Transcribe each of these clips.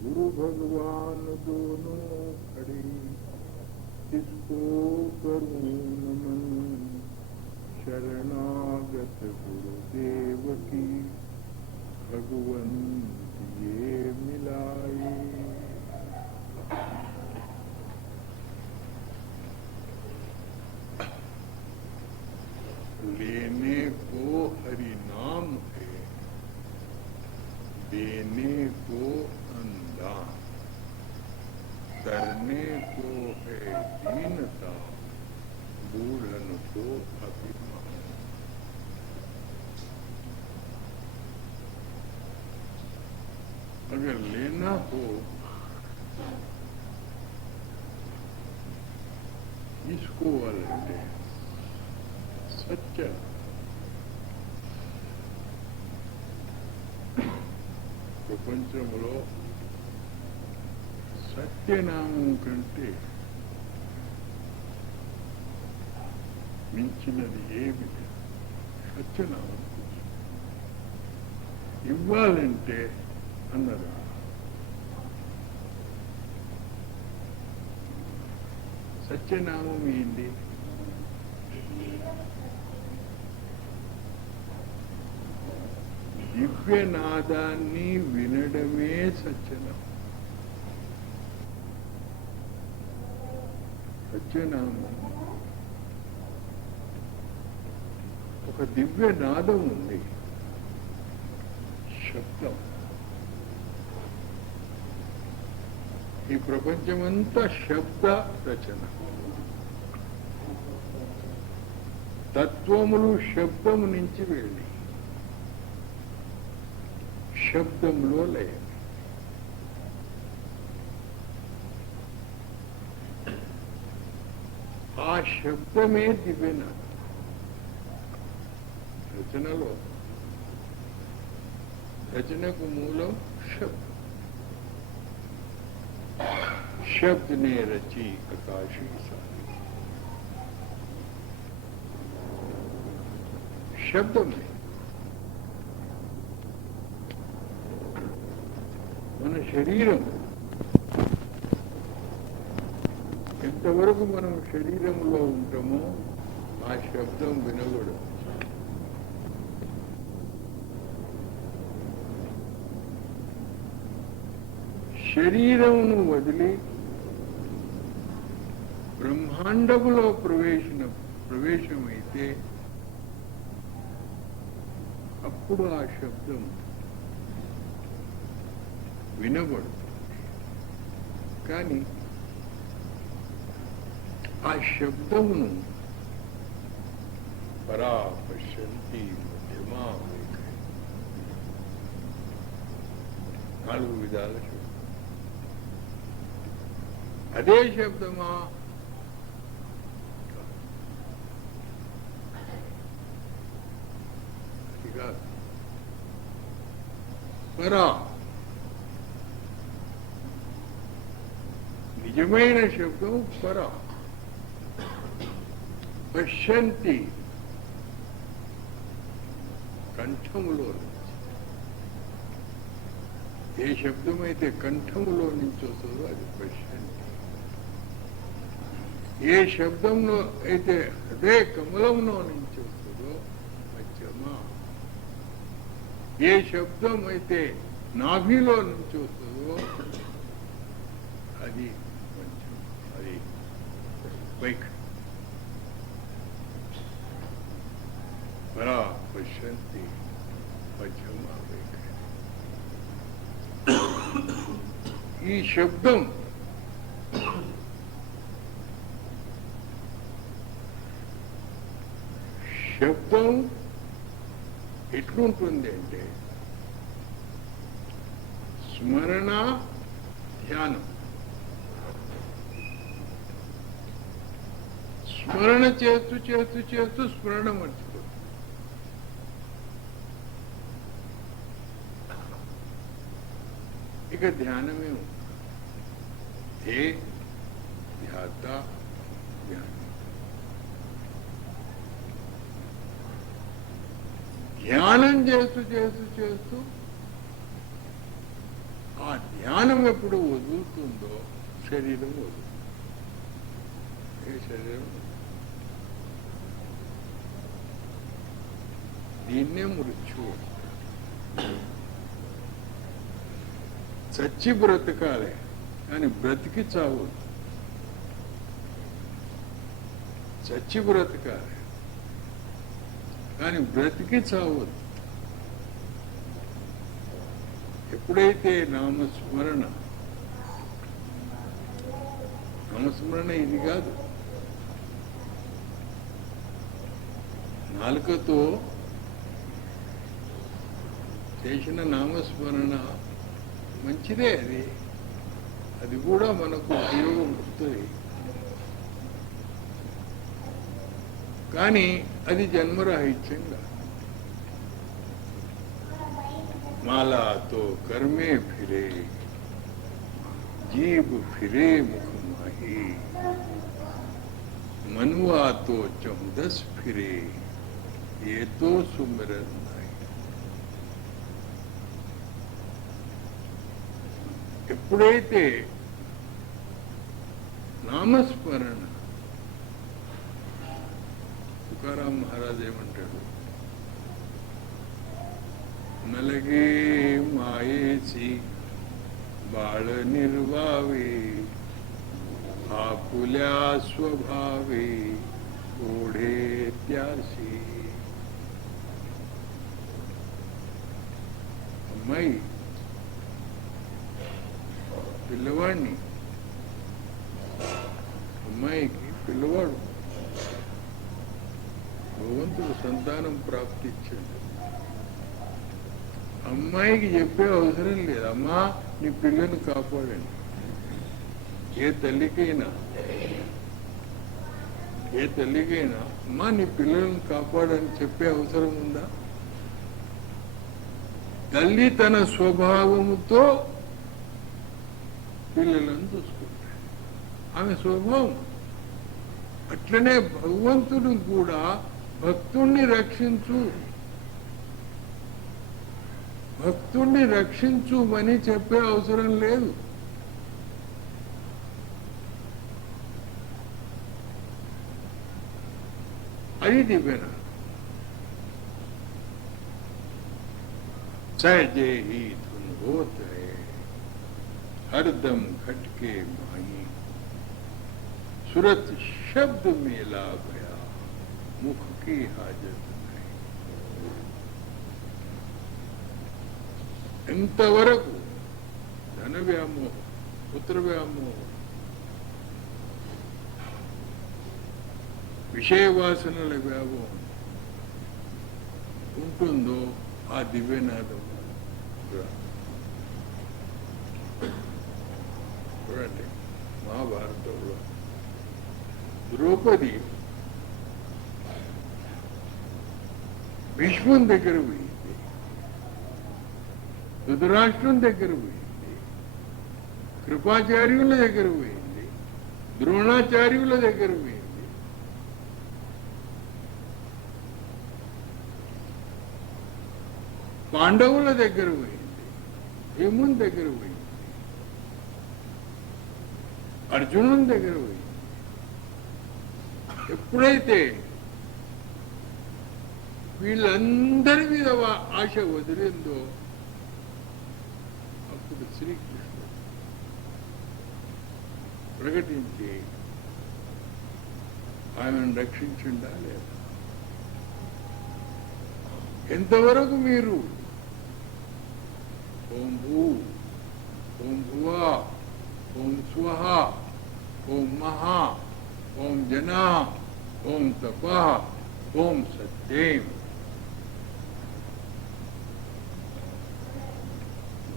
गुरु भगवान दोनों खड़े, किसको करूं नमन, शरणागत गुरुदेव की भगवंत ये मिलाए। लेने को हरि नाम है, देने को अनुदान, करने को है दीनता, बूढ़न को अभिमान। अगर लेना हो इसको अलटे सच्चा ప్రపంచంలో సత్యనామం కంటే మించినది ఏమి లేదు. సత్యనామం ఇవ్వాలంటే అన్నది సత్యనామం ఏంటి? దివ్యనాదాన్ని వినడమే సత్యనామం. సత్యనామం ఒక దివ్యనాదం ఉంది, శబ్దం. ఈ ప్రపంచమంతా శబ్ద రచన. తత్వములు శబ్దము నుంచి వెళ్ళి శబ్దంలో లయం. ఆ శబ్దమే దివ్యనాదం. రచనలో రచనకు మూలం శబ్దం. शब्द ने रची आकाशी सारी, शब्द में మన శరీరం ఎంతవరకు మనం శరీరంలో ఉంటామో ఆ శబ్దం వినకూడదు. శరీరమును వదిలి బ్రహ్మాండములో ప్రవేశమైతే అప్పుడు ఆ శబ్దం వినబడుతుంది. కానీ ఆ శబ్దమును పరా పశ్యంతి మధ్యమా నాలుగు విధాల శబ్దం. అదే శబ్దమా పరా నిజమైన శబ్దం పరా. పశ్యంతి కంఠములో నుంచి. ఏ శబ్దమైతే కంఠములో నుంచి వస్తుందో అది పశ్యంతి. ఏ శబ్దంలో అయితే అదే కమలంలో నుంచి వస్తుందో మధ్యమా. ఏ శబ్దం అయితే నాభిలో నుంచి వస్తుందో అది కొంచెం అది వైఖ పరా పశ్యంతి మధ్యమా వైఖ. ఈ శబ్దం శబ్దం ఎట్లుంటుంది అంటే స్మరణ ధ్యానం. స్మరణ చేస్తూ చేస్తూ చేస్తూ స్మరణ మర్చిపోతుంది. ఇక ధ్యానమే ఉంది. ధ్యే ధ్యాత ధ్యానం. ధ్యానం చేస్తూ చేస్తూ చేస్తూ ఆ ఆ ధ్యానం ఎప్పుడు వదులుతుందో శరీరం వదులుతుంది. ఏ శరీరం? దీన్నే మృత్యువు. చచ్చి బ్రతకాలి కానీ బ్రతికి చావద్దు. చచ్చి బ్రతకాలి కానీ బ్రతికి చావద్దు. ఎప్పుడైతే నామస్మరణ ఇది కాదు, నాలుకతో చేసిన నామస్మరణ మంచిదే, అది కూడా మనకు ఉపయోగం వస్తుంది. కానీ అది జన్మరాహిత్యంగా माला तो कर्मे फिरे जीव फिरे मुख माही मनुआ तो चौदस फिरे ये तो सुमिरन नहीं. ఎప్పుడైతే నామస్మరణ, తుకారాం మహారాజ్ ఏమంటాడు, नलगे मायेची बाळ निर्वावे आपुल्या स्वभावे ओढे त्याशी. అమ్మాయి పిల్లవాడిని, అమ్మాయికి పిల్లవాడు భగవంతుడు సంతానం ప్రాప్తించాడు. అమ్మాయికి చెప్పే అవసరం లేదు, అమ్మా నీ పిల్లను కాపాడండి. ఏ తల్లికైనా అమ్మా నీ పిల్లలను కాపాడని చెప్పే అవసరం ఉందా? తల్లి తన స్వభావముతో పిల్లలను చూసుకుంటాడు, ఆమె స్వభావం. అట్లనే భగవంతుడు కూడా భక్తుణ్ణి రక్షించుమని చెప్పే అవసరం లేదు. అది దివ్యన सहजे ही धुन होत है हरदम खटके माही सुरत शब्द में ला गया मुख की हाजत नहीं. ఇంతవరకు ధన వ్యామోహం, పుత్ర వ్యామోహం, విషయవాసనల వ్యామోహం ఉంటుందో ఆ దివ్యనాదం చూడండి. మహాభారతంలో ద్రౌపది భీష్ముని దగ్గర పోయింది, ధృతరాష్ట్రుని దగ్గర పోయింది, కృపాచార్యుల దగ్గర పోయింది, ద్రోణాచార్యుల దగ్గర పోయింది, పాండవుల దగ్గర పోయింది, భీముని దగ్గర పోయింది, అర్జునుని దగ్గర పోయింది. ఎప్పుడైతే వీళ్ళందరి మీద ఆశ వదిలిందో అప్పుడు శ్రీకృష్ణుడు ప్రకటించి ఆమెను రక్షించిండా లేదా? ఎంతవరకు మీరు ఓం భూ, ఓం భువా, ఓం స్వహ, ఓం మహా, ఓం జనా, ఓం తపః, ఓం సత్యం,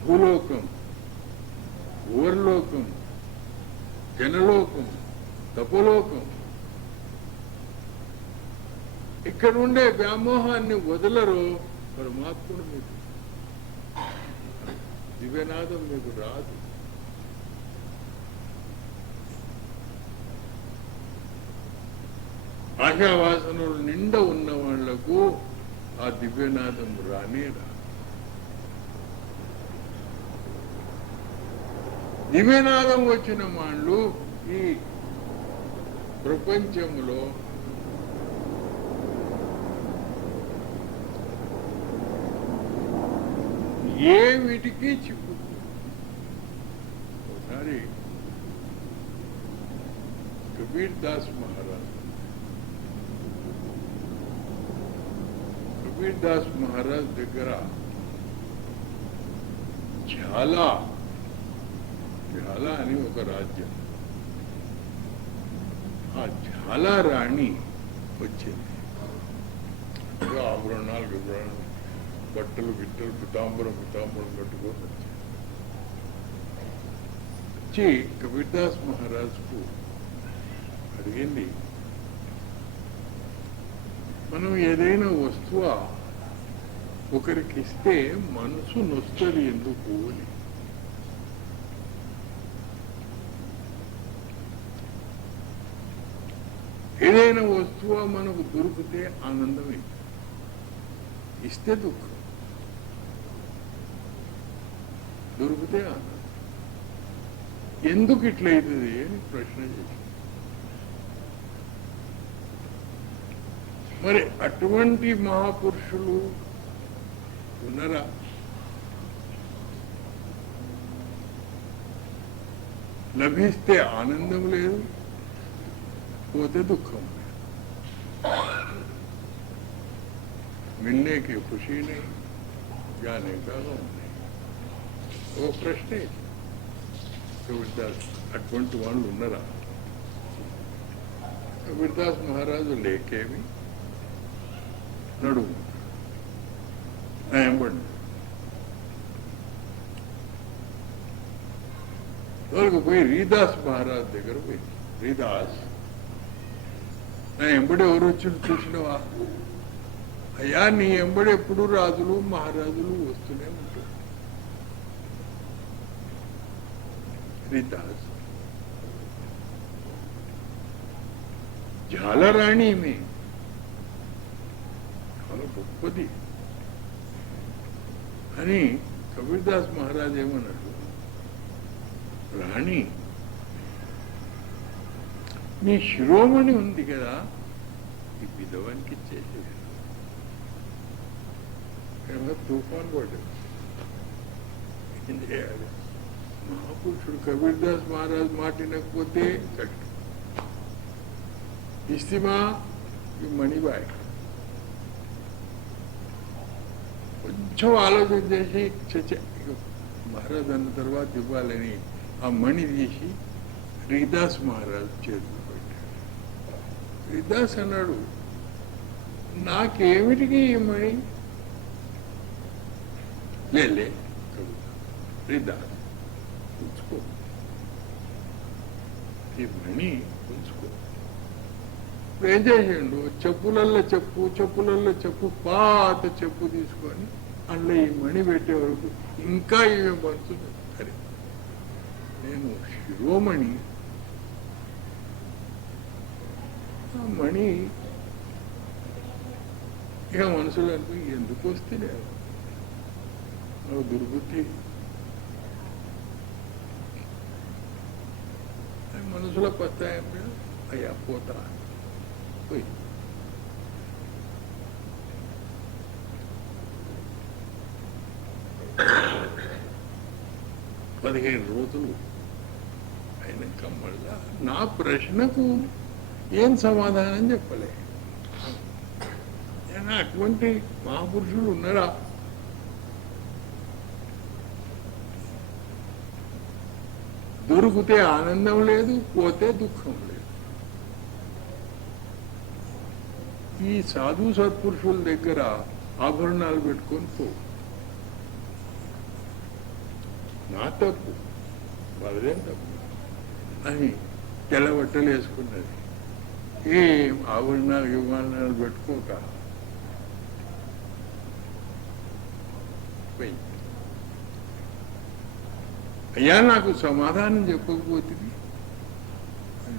భూలోకం, భూవర్లోకం, జనలోకం, తపలోకం, ఇక్కడ ఉండే వ్యామోహాన్ని వదలరో పరమాత్ముడు మీకు దివ్యనాదం మీకు రాదు. ఆశావాసనలు నిండా ఉన్న వాళ్లకు ఆ దివ్యనాదం రానే రాదు. దివ్యనాదం వచ్చిన వాళ్ళు ఈ ప్రపంచంలో ఏమిటికి చిక్కు. ఒకసారి కబీర్ దాస్ మహారాజ్ దగ్గర ఝాలా అని ఒక రాజ్యం, ఆ ఝాలా రాణి వచ్చింది. ఆభరణాలు బట్టలు గిట్టలు పితాంబరం కట్టుకొని వచ్చి కబీర్దాస్ మహారాజ్కు అడిగింది, మనం ఏదైనా వస్తువు ఒకరికి ఇస్తే మనసు నొస్తుంది ఎందుకు అని. ఏదైనా వస్తువు మనకు దొరికితే ఆనందమే, ఇస్తే దుఃఖం, దొరికితే ఆనందం. ఎందుకు ఇట్లయితుంది అని ప్రశ్న చేసి, మరి అటువంటి మహాపురుషులు ఉన్నారా? లభిస్తే ఆనందం లేదు, పోతే దుఃఖం లేదు. मिलने की खुशी नहीं, जाने का गम नहीं. वो प्रश्न कबीरदास అటువంటి వాళ్ళు ఉన్నారా? కబీర్దాస్ మహారాజు లేకేమి నడుము ఎంబడి వాళ్ళకు పోయి రీదాస్ మహారాజు దగ్గర పోయి, రీదాస్ నా ఎంబడి ఎవరు వచ్చి చూసినవా? అయ్యా, నీ ఎంబడి ఎప్పుడు రాజులు మహారాజులు వస్తూనే ఉంటారు. రీదాస్ ఝాలరాణి ఈమె చాలా గొప్పది అని కబీర్దాస్ మహారాజ్ ఏమన్నాడు, రాణి నీ శిరోమణి ఉంది కదా, ఈ విధవానికి ఇచ్చేసేది. తుఫాన్ పడ్డాడు, ఏం చేయాలి? మహాపురుషుడు కబీర్దాస్ మహారాజ్ మాట వినకపోతే కష్టం. ఇస్తిమా ఈ మణిబాయ్ కొంచెం ఆలోచన చేసి మహారాజ్ అన్న తర్వాత ఇవ్వాలని ఆ మణి తీసి రీదాస్ మహారాజ్ చేతులు పెట్టాడు. రీదాస్ అన్నాడు, నాకేమిటికి ఈ మణి? లేలే రీదాస్ ఉంచుకో, ఈ మణి ఉంచుకో. ఇప్పుడు ఏం చేసిండు? చెప్పులల్లో చెప్పు పాత చెప్పు తీసుకొని అందులో ఈ మణి పెట్టే వరకు ఇంకా ఇవే మనసులు. సరే, నేను శిరోమణి, ఆ మణి ఇక మనసులో ఎందుకు వస్తే నాకు దుర్బుద్ధి మనసులో పత్తాయం అయ్యా పోతా పోయి పదిహేను రోజులు అయినాక మళ్ళా నా ప్రశ్నకు ఏం సమాధానం చెప్పలే. అటువంటి మహాపురుషులు ఉన్నారా? దొరికితే ఆనందం లేదు, పోతే దుఃఖం లేదు. ఈ సాధు సత్పురుషుల దగ్గర ఆభరణాలు పెట్టుకొని పో, నా తప్పు, వాళ్ళదేం తప్పు అని తెల్లబట్టలు వేసుకున్నది. ఏం ఆభరణాలు పెట్టుకోక అయ్యా, నాకు సమాధానం చెప్పకపోతుంది,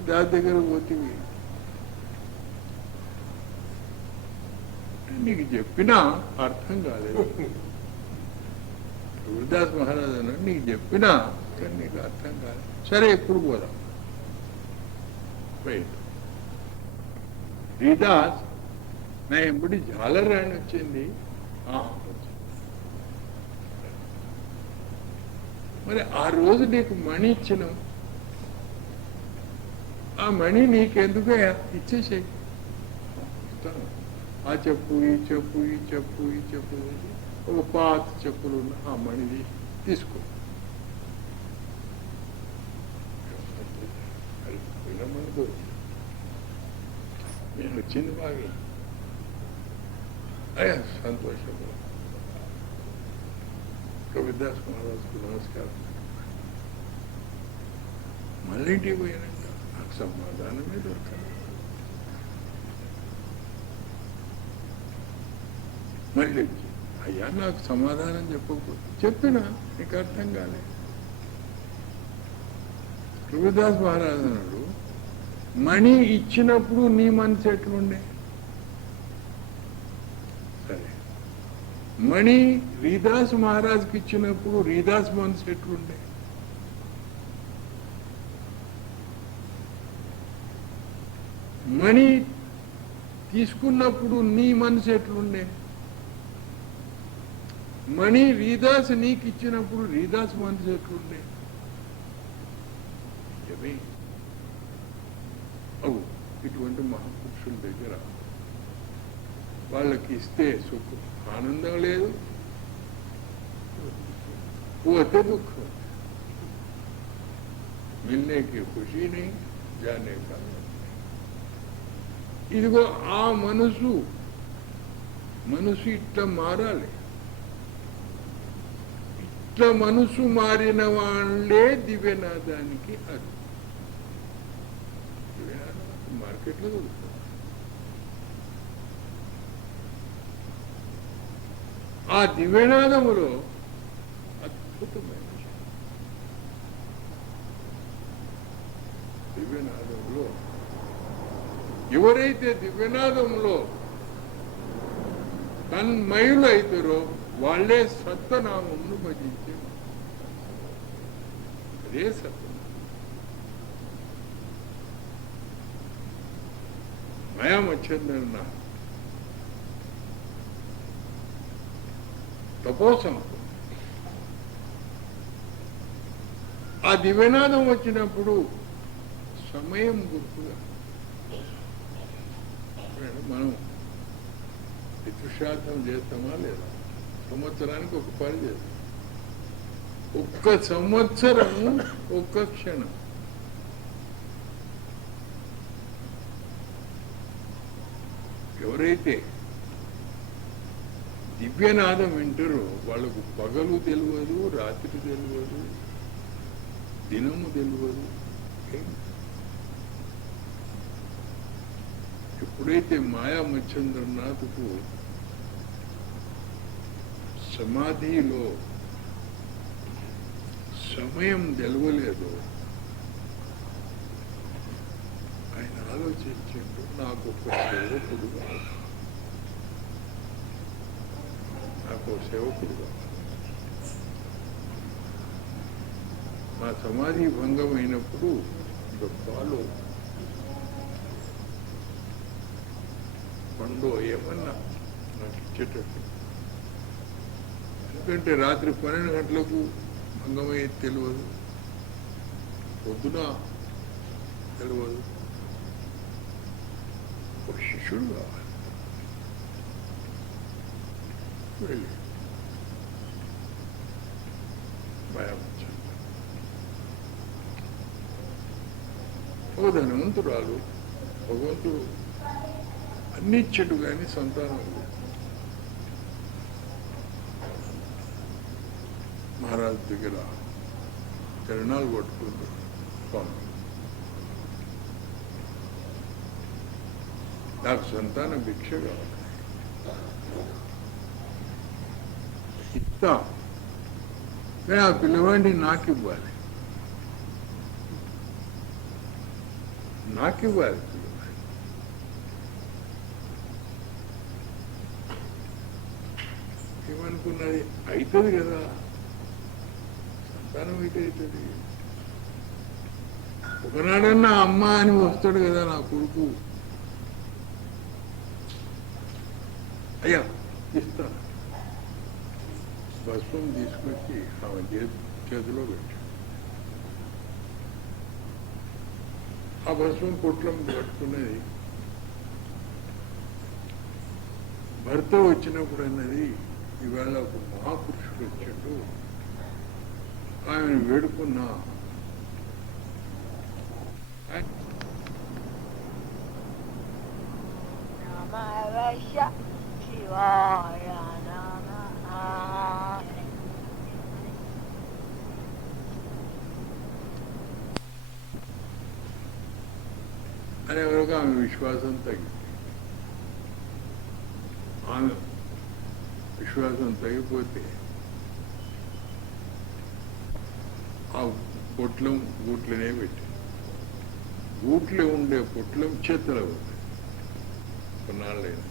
దాని దగ్గర పోతుంది. నీకు చెప్పినా అర్థం కాలేదు. కబీర్దాస్ మహారాజ్ అన్నాడు, నీకు చెప్పినా ఎందుకని నీకు అర్థం కాదు. సరే ఎప్పుడు పోదాం వెయిట్. రీదాస్ నా ఎంబడి జాలరాణి వచ్చింది. మరి ఆ రోజు నీకు మణి ఇచ్చినాం, ఆ మణి నీకెందుకు ఇచ్చేసేయి. ఆ చెప్పు ఈ చెప్పు ఈ చెప్పు ఈ చెప్పు ఒక పాత చెప్పులు ఉన్న ఆ మణిది తీసుకో. వినమనుకో, నేను వచ్చింది బాగా అయ్యా సంతోషము. కవిదాస్ మహారాజుకు నమస్కారం. మళ్ళీ ఇంటికి పోయానంట, నాకు సమాధానమే దొరకదు. మళ్ళీ అయ్యా నాకు సమాధానం చెప్పకపోతే చెప్పినా నీకు అర్థం కాలేదు. కవిదాస్ మహారాజు అన్నాడు, మణి ఇచ్చినప్పుడు నీ మనసు ఎట్లుండే? సరే, మణి రీదాస్ మహారాజుకి ఇచ్చినప్పుడు రీదాస్ మనసు ఎట్లుండే? మణి తీసుకున్నప్పుడు నీ మనసు ఎట్లుండే? మణి రీదాస్ నీకు ఇచ్చినప్పుడు రీదాస్ మనసు ఎట్లుండే? అవు ఇటువంటి మహాపురుషుల దగ్గర వాళ్ళకి ఇస్తే సుఖం ఆనందం లేదు, పోతే దుఃఖం. మిల్నే కి ఖుషీ నీ, జానే కా. ఇదిగో ఆ మనసు ఇట్లా మారాలి. ఇట్లా మనసు మారిన వాళ్ళే దివ్యనాదానికి అది. మార్కెట్లో దొరుకుతుంది. ఆ దివ్యనాదములో అద్భుతమైన దివ్యనాదంలో ఎవరైతే దివ్యనాదంలో తన్మయులు అవుతారో వాళ్ళే సత్యనామమును భజించే. అదే సత్యం. భయం వచ్చిందన్న తపోసం. ఆ దివ్యనాదం వచ్చినప్పుడు సమయం గుర్తుగా మనం పితృశ్రాద్ధం చేస్తామా లేదా? సంవత్సరానికి ఒక పని చేస్తాం. ఒక్క సంవత్సరం ఒక్క క్షణం. ఎవరైతే దివ్యనాదం వింటారో వాళ్ళకు పగలు తెలియదు, రాత్రి తెలియదు, దినము తెలియదు. ఎప్పుడైతే మాయా మచ్చేంద్రనాథ్కు సమాధిలో సమయం తెలియలేదో ఆయన ఆలోచించిండు, నాకు ఒక సేవకుడు కావాలి, నాకు సేవకుడు కావాలి. మా సమాధి భంగం అయినప్పుడు పాలు పండు ఏమన్నా నాకు ఇచ్చేటట్టు. ఎందుకంటే రాత్రి 12 గంటలకు భంగమయ్యేది తెలియదు, పొద్దున తెలియదు. ఒక శిష్యుడు కావాలి. వెళ్ళి భయం వచ్చింది. ఓ ధనవంతురాలు, భగవంతుడు అన్ని ఇచ్చాడు కానీ సంతానం లేదు. మహారాజు దగ్గర చరణాలు పట్టుకుంటారు. స్వామి, నాకు సంతానం భిక్ష కావాలి, ఇస్తా, కానీ ఆ పిల్లవాడిని నాకు ఇవ్వాలి, నాకు ఇవ్వాలి. ఏమనుకున్నది? అవుతుంది కదా, తనం ఇటవుతుంది. ఒకనాడన్నా అమ్మ అని వస్తాడు కదా నా కొడుకు, అయ్యా ఇస్తాను. భస్మం తీసుకొచ్చి ఆమె చేతిలో పెట్టాడు. ఆ భస్మం పొట్లం పట్టుకున్నది. భర్త వచ్చినప్పుడు అన్నది, ఈవేళ ఒక మహాపురుషుడు వచ్చాడు, ఆమెను వేడుకున్నా. అనే వరకు ఆమె విశ్వాసం తగ్గింది. ఆమె విశ్వాసం తగ్గిపోతే ఆ పొట్లం గూట్లనే పెట్టి, గూట్లో ఉండే పొట్లం చెత్తలో ఉంది. కొన్నాళ్ళైనా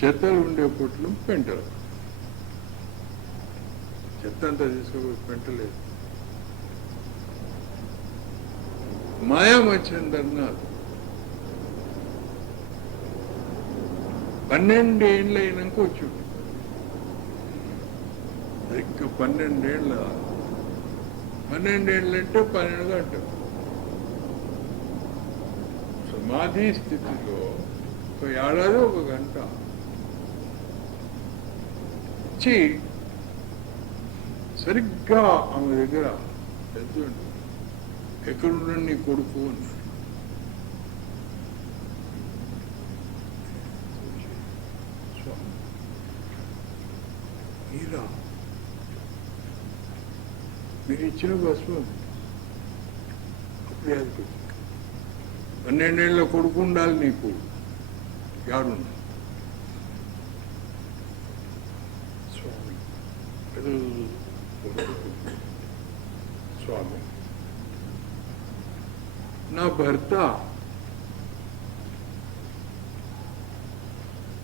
చెత్తలు ఉండే పొట్లం పెంటలు. చెత్త అంతా తీసుకోకపోతే పెంటలేదు. మాయా వచ్చిందన్నారు. 12 ఏళ్ళు అయినాక వచ్చాడు. ఇంకా 12 ఏళ్ళ, 12 ఏళ్ళు అంటే 12 గంటలు సమాధి స్థితిలో ఒక ఏడాది 1 గంట వచ్చి సరిగ్గా ఆమె దగ్గర తెలుసు, ఎక్కడున్నాడు నీ కొడుకు అన్నాడు. మీరా మీరు ఇచ్చిన భస్మం అప్పుడే అది 12 ఏళ్ళ కొడుకు ఉండాలి నీకు, యాడున్నా స్వామి. స్వామి నా భర్త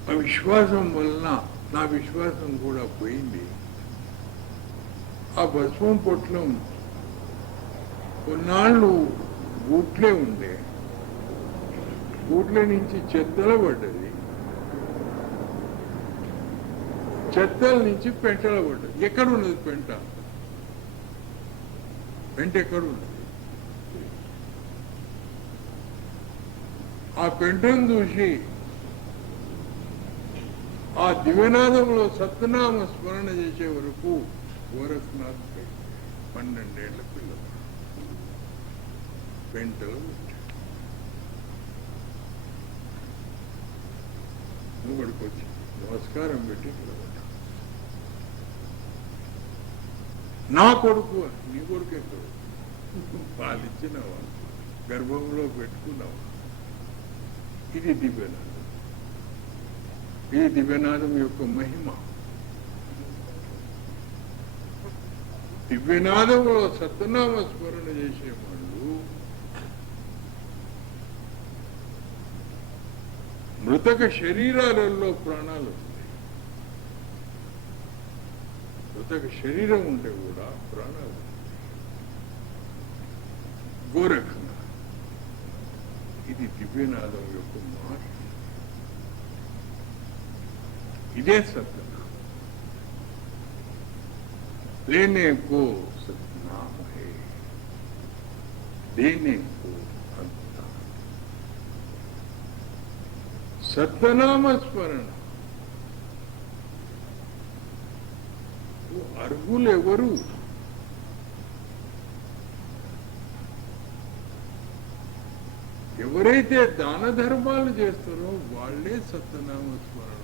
ఆ విశ్వాసం వలన నా విశ్వాసం కూడా పోయింది. ఆ భస్మం పొట్లం కొన్నాళ్ళు గూట్లే ఉండే, గూట్ల నుంచి చెత్తల పడ్డది, చెత్తల నుంచి పెంటల పడ్డది. ఎక్కడున్నది పెంట? పెంట ఎక్కడున్నది? ఆ పెంటను చూసి ఆ దివ్యనాదంలో సత్యనామ స్మరణ చేసే వరకు గోరఖనాథ్ 12 ఏళ్ల పిల్లలు పెంటలు నువ్వుడికి వచ్చి నమస్కారం పెట్టి నా కొడుకు, నీ కొడుకు ఎక్కడ పాలిచ్చినవా, గర్భంలో పెట్టుకున్నావా? ఇది దివ్యనాదం. ఈ దివ్యనాదం యొక్క మహిమ. దివ్యనాదంలో సత్యనామ స్మరణ చేసేవాళ్ళు మృతక శరీరాలలో ప్రాణాలు వస్తాయి. మృతక శరీరం ఉంటే కూడా ప్రాణాలు గోరఖంగా. ఇది దివ్యనాదం యొక్క మహత్యం. ఇదే सत्यनाम, लेने को सतनाम है, देने को अंता. सत्यनाम स्मरण. అర్హులు ఎవరు? ఎవరైతే దాన ధర్మాలు చేస్తారో వాళ్ళే సత్యనామ స్మరణ.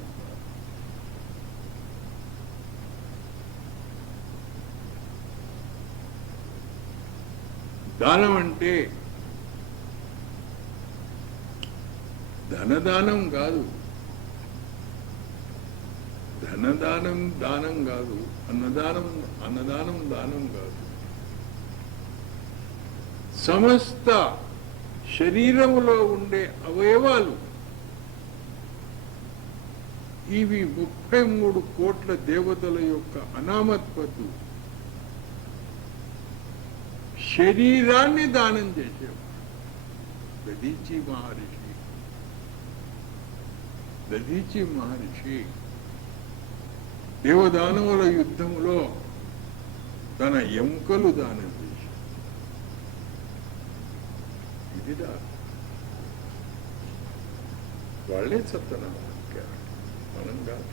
దానం అంటే ధనదానం కాదు, ధనదానం దానం కాదు, అన్నదానం దానం కాదు. సమస్త శరీరములో ఉండే అవయవాలు ఇవి 33 కోట్ల దేవతల యొక్క అనామత్పతు శరీరాన్ని దానం చేసేవాడు దధీచి మహర్షి దేవదానవుల యుద్ధంలో తన ఎముకలు దానం చేశాడు. ఇది వాళ్ళే సత్యనామం మనం కాదు.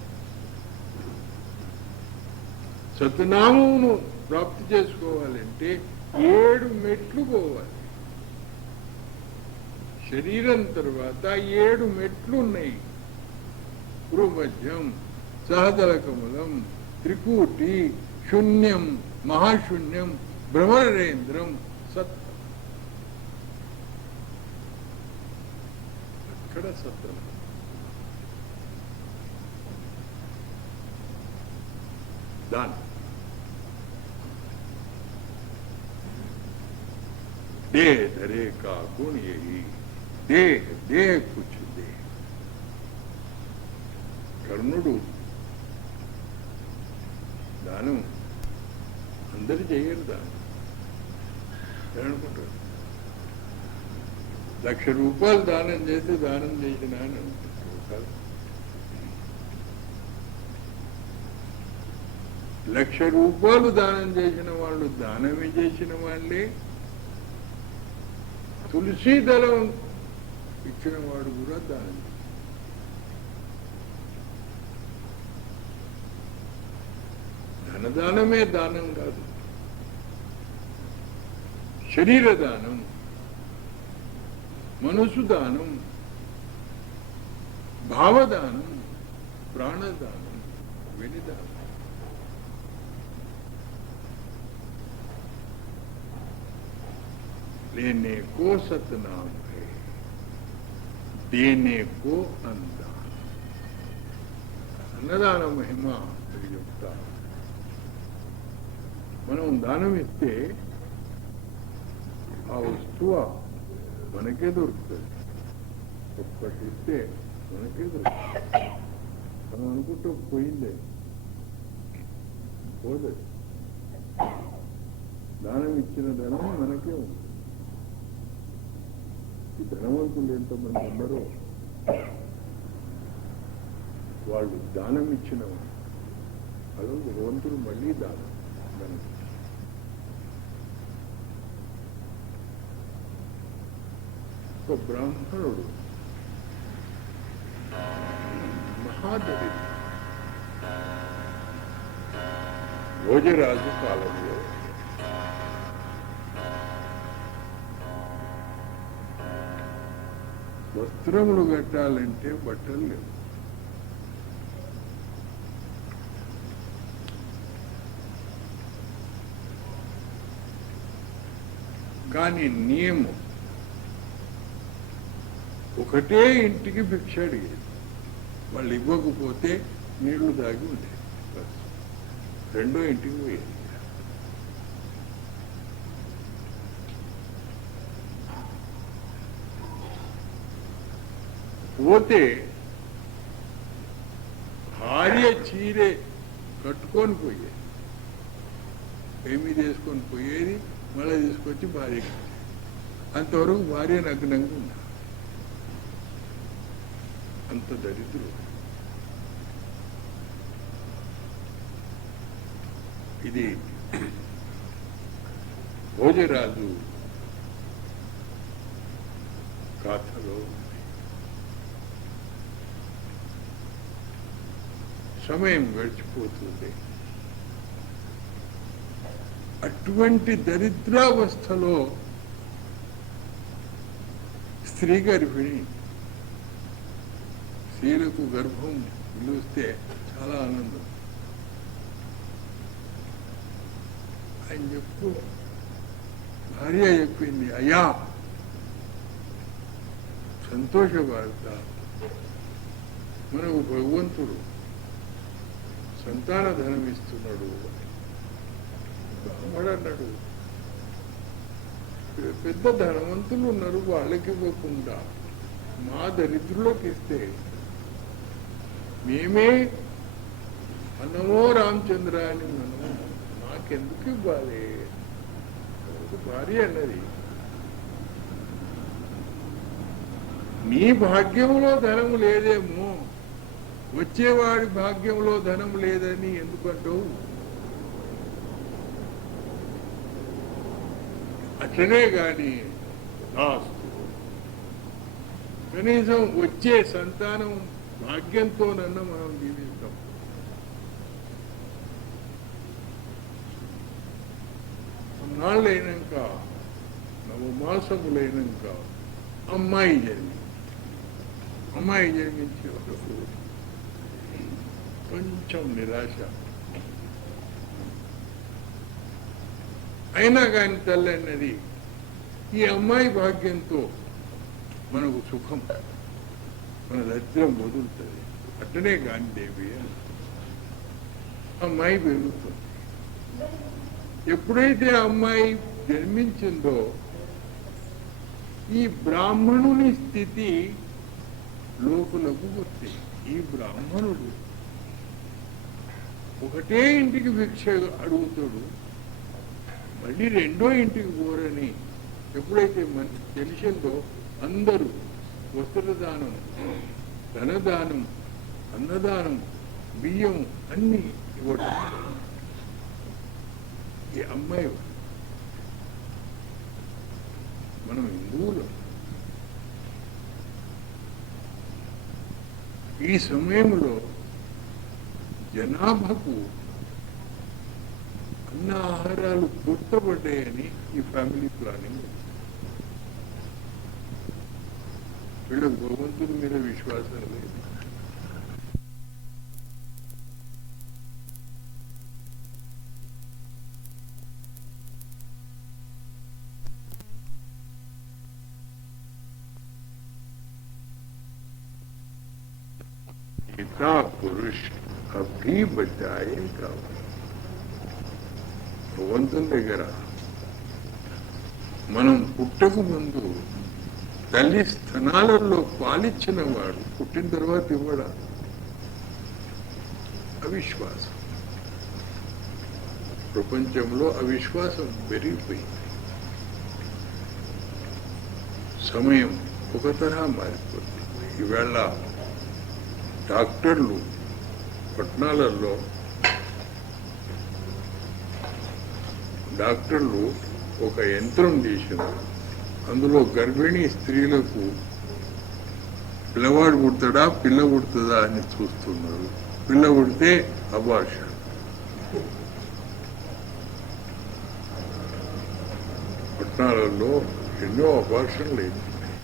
సత్యనామమును ప్రాప్తి చేసుకోవాలంటే 7 మెట్లు పోవాలి. శరీరం తర్వాత 7 మెట్లు ఉన్నాయి. భూమధ్యం, సహదళకమలం, త్రికూటి, శూన్యం, మహాశూన్యం, భ్రమరేంద్రం, సత్. అక్కడ సత్యం. దాని दे धरे का गुण यही देह देह कुछ दे. కర్ణుడు దానం అందరు చేయరు. దానం అనుకుంటారు 1,00,000 రూపాయలు దానం చేస్తే దానం చేసిన అని అనుకుంటారు. 1,00,000 రూపాయలు దానం చేసిన వాళ్ళు దానమే చేసిన వాళ్ళే. తులసి దళం ఇచ్చిన వాడు కూడా దానం. ధనదానమే దానం కాదు. శరీర దానం, మనసు దానం, భావదానం, ప్రాణదానం, వెనిదానం. लेने को सतनाम है, देने को अन्नदान. అన్నదాన మహిమ అని చెప్తారు. మనం దానం ఇస్తే ఆ వస్తువు మనకే దొరుకుతుంది. ఒక్కటి ఇస్తే మనకే దొరుకుతుంది. మనం అనుకుంటూ పోయిందే పోదు. దానం ఇచ్చిన ధనం మనకే ఉంది. ఈ ధనవంతులు ఎంతమంది ఉన్నారో వాళ్ళు దానం ఇచ్చిన వాళ్ళు భగవంతుడు మళ్ళీ దానం. ఒక బ్రాహ్మణుడు మహాదరిద్రుడు. భోజరాజు కాలంలో వస్త్రములు కట్టాలంటే బట్టలు లేవు. కానీ నియమం ఒకటే ఇంటికి భిక్ష అడిగేది. వాళ్ళు ఇవ్వకపోతే నీళ్లు దాగి ఉండేది. రెండో ఇంటికి పోయేది. పోతే భార్య చీరే కట్టుకొని పోయేది. ఏమీ తీసుకొని పోయేది, మళ్ళీ తీసుకొచ్చి భార్యకి. అంతవరకు భార్య నగ్నంగా ఉన్నా. అంత దరిద్రుడు. ఇది భోజరాజు గాథలో సమయం గడిచిపోతుంది. అటువంటి దరిద్రావస్థలో స్త్రీ గర్భిణి. స్త్రీలకు గర్భం నిలిస్తే చాలా ఆనందం. ఆయన చెప్పు భార్య చెప్పింది, అయ్యా సంతోష వార్త, మనకు భగవంతుడు సంతాన ధనం ఇస్తున్నాడు. బ్రాహ్మడు అన్నాడు, పెద్ద ధనవంతులు ఉన్నారు, వాళ్ళకి ఇవ్వకుండా మా దరిద్రులకు ఇస్తే మేమే అన్నమో రామచంద్ర అని మనం మాకెందుకు ఇవ్వాలి? కొడుకు భార్య అన్నది నీ భాగ్యంలో ధనము లేదేమో, వచ్చేవాడి భాగ్యంలో ధనం లేదని ఎందుకంటావు? అట్లనే గాని నాస్తు, కనీసం వచ్చే సంతానం భాగ్యంతోనన్నా మనం జీవిస్తాం. నాళ్ళైనాక, నవమాసములైనాక అమ్మాయి జన్మించే వరకు కొంచెం నిరాశ. అయినా కానీ తల్లి అన్నది ఈ అమ్మాయి భాగ్యంతో మనకు సుఖం, మన దరిద్రం వదులుతుంది. అట్టనే కాని దేవి అమ్మాయి పెరుగుతుంది. ఎప్పుడైతే అమ్మాయి జన్మించిందో ఈ బ్రాహ్మణుని స్థితి లోకులకు వస్తే, ఈ బ్రాహ్మణుడు ఒకటే ఇంటికి భిక్ష అడుగుతాడు, మళ్ళీ రెండో ఇంటికి పోరని ఎప్పుడైతే మనకి తెలిసిందో అందరూ వస్త్రదానం, ధనదానం, అన్నదానం, బియ్యం అన్ని ఇవ్వడం. ఈ అమ్మాయి మనం హిందువులు ఈ సమయంలో జనాభాకు అన్న ఆహారాలు గుర్తపడ్డాయని ఈ ఫ్యామిలీ ప్లానింగ్. వీళ్ళకు భగవంతుడి మీద విశ్వాసం లేదు. गीता पुरुष अभी बचाएगा. భగవంతుని దగ్గర మనం పుట్టక ముందు తల్లి స్థనాలలో పాలిచ్చిన వాడు పుట్టిన తర్వాత ఇవ్వడా? అవిశ్వాసం. ప్రపంచంలో అవిశ్వాసం పెరిగిపోయింది. సమయం ఒక తరహా మారిపోతుంది. ఈవేళ డాక్టర్లు పట్టణాలలో ఒక యంత్రం చేసినారు. అందులో గర్భిణీ స్త్రీలకు పిల్లవాడు పుడతాడా పిల్ల పుడుతుందా అని చూస్తున్నారు. పిల్ల పుడితే అబార్షన్. పట్టణాలలో ఎన్నో అబార్షన్లు అవుతున్నాయి.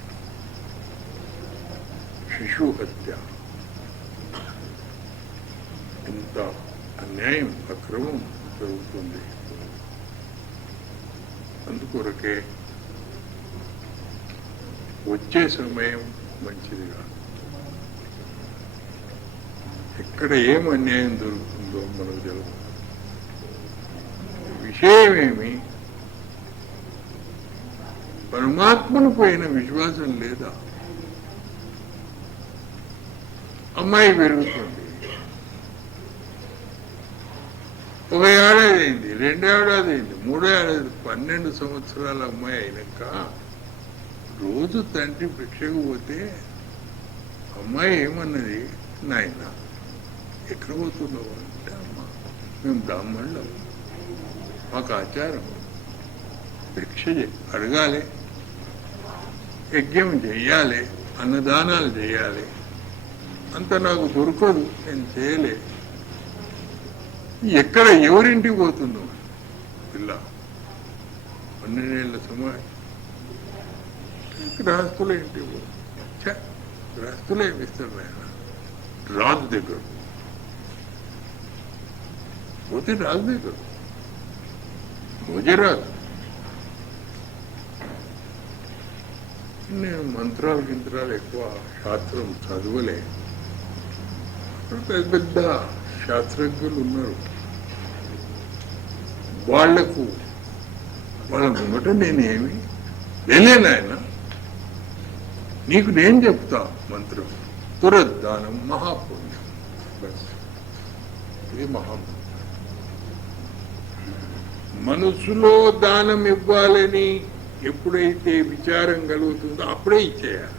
శిశు హత్య, ఇంత అన్యాయం, అక్రమం జరుగుతుంది. అందుకొరకే వచ్చే సమయం మంచిది కాదు. ఎక్కడ ఏం అన్యాయం దొరుకుతుందో మనకు తెలుసు. విషయమేమి, పరమాత్మను పైన విశ్వాసం లేదా? అమ్మాయి పెరుగుతుంది. ఒక ఏడాది అయింది, 2 ఏడాది అయింది, 3 ఏడాది, 12 సంవత్సరాల అమ్మాయి అయినాక రోజు తండ్రి భిక్షకు పోతే అమ్మాయి ఏమన్నది, నాయన ఎక్కడ పోతున్నావు అంటే, అమ్మ మేము బ్రాహ్మణులం, మాకు ఆచారం భిక్ష అడగాలి, యజ్ఞం చెయ్యాలి, అన్నదానాలు చేయాలి, అంత నాకు దొరకదు, నేను చేయలే. ఎక్కడ ఎవరింటికి పోతుందో పిల్ల 12 ఏళ్ల సమయం గృహస్థుల ఇంటికి పో. గృహస్థులు ఏమిస్తారు ఆయన? రాజు దగ్గర పోతే రాజు దగ్గర భోజరాజు. నేను మంత్రాలు గింత్రాలు ఎక్కువ శాస్త్రం చదవలే. పెద్ద పెద్ద శాస్త్రజ్ఞులు ఉన్నారు. వాళ్లకు వాళ్ళ ముంగట నేనేమి లేనాయన, నీకు నేను చెప్తా మంత్రం, తురద్దానం మహాపుణ్యం, బస్ ఇది మహాపుణ్యం. మనసులో దానం ఇవ్వాలని ఎప్పుడైతే విచారం కలుగుతుందో అప్పుడే ఇచ్చేయాలి.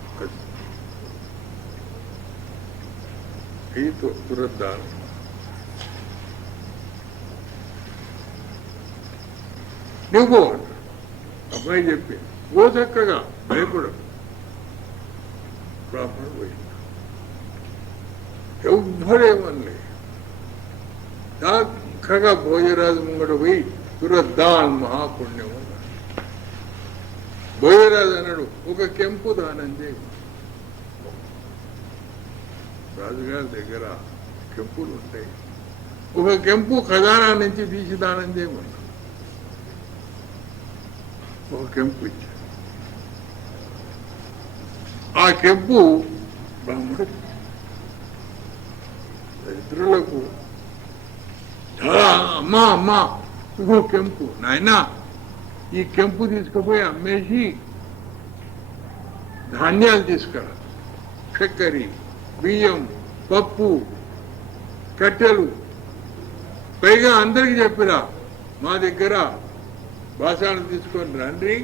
తురద్దానం. నువ్వు పో అంటాడు. అబ్బాయి చెప్పి ఓ చక్కగా భయపడదు. బ్రాహ్మణుడు పోయింది. ఎవ్వరేమనలే. చక్కగా భోజరాజు ముంగడు పోయి తురద్దాన్ మహాపుణ్యం అన్నాడు. భోజరాజు అన్నాడు ఒక కెంపు దానం చేయి. రాజుగారి దగ్గర కెంపులు ఉంటాయి. ఒక కెంపు ఖజానా నుంచి తీసి దానం చేయమన్నాడు. ఒక కెంపు ఇచ్చాడు. ఆ కెంపు బ్రాహ్మణుడు దరిద్రులకు చాలా అమ్మా అమ్మా ఇగో కెంపు నాయనా, ఈ కెంపు తీసుకుపోయి అమ్మేసి ధాన్యాలు తీసుకురా, చక్కెర, బియ్యం, పప్పు, కట్టెలు, పైగా అందరికి చెప్పిరా మా దగ్గర బాసాలు తీసుకొని రండి,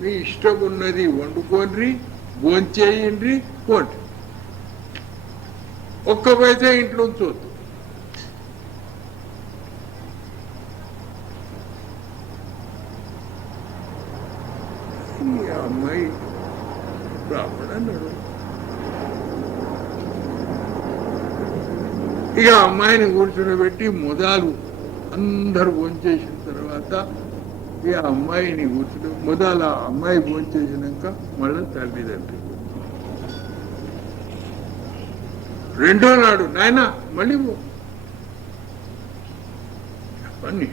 మీ ఇష్టం ఉన్నది వండుకోండి, భోంచేయండి, పోండి, ఒక్క పైసా ఇంట్లో ఉంచవద్దు. ఈ అమ్మాయి బ్రాహ్మణుడు అన్నాడు. ఇక అమ్మాయిని కూర్చుని మొదలు అందరూ భోంచేసిన తర్వాత ఇక అమ్మాయిని కూర్చుని మొదలు ఆ అమ్మాయి భోంచేసినాక మళ్ళీ తల్లిదండ్రి రెండో నాడు నాయన మళ్ళీ చెప్పండి,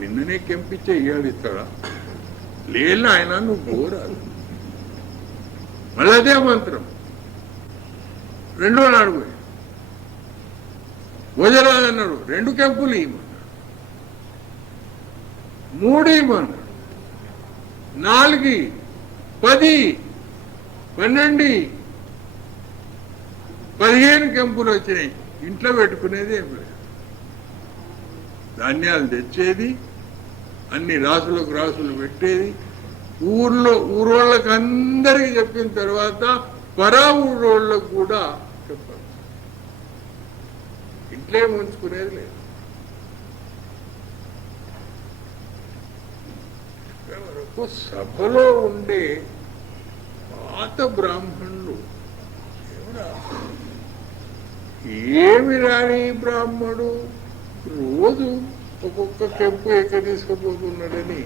నిన్ననే కెంపించే ఇవాళ ఇస్తాడా? లేదు ఆయన నువ్వు పోరాదు. మళ్ళీ అదే మంత్రం. రెండో నాడు పోయి భోజరాజన్నాడు 2 కెంపులు ఇవ్వమన్నాడు, 3 ఇవ్వమన్నాడు, 4, 10, 12, 15 కెంపులు వచ్చినాయి. ఇంట్లో పెట్టుకునేది ఏం లేదు. ధాన్యాలు తెచ్చేది, అన్ని రాసులకు రాసులు పెట్టేది, ఊరోళ్ళకి అందరికీ చెప్పిన తర్వాత పరా ఊరోళ్ళకు కూడా చెప్పాలి. ఇంట్లో ఉంచుకునేది లేదు. వరకు సభలో ఉండే పాత బ్రాహ్మణులు ఏమి రాని బ్రాహ్మణుడు రోజు ఒక్కొక్క కెంపు ఎక్క తీసుకుపోతున్నాడని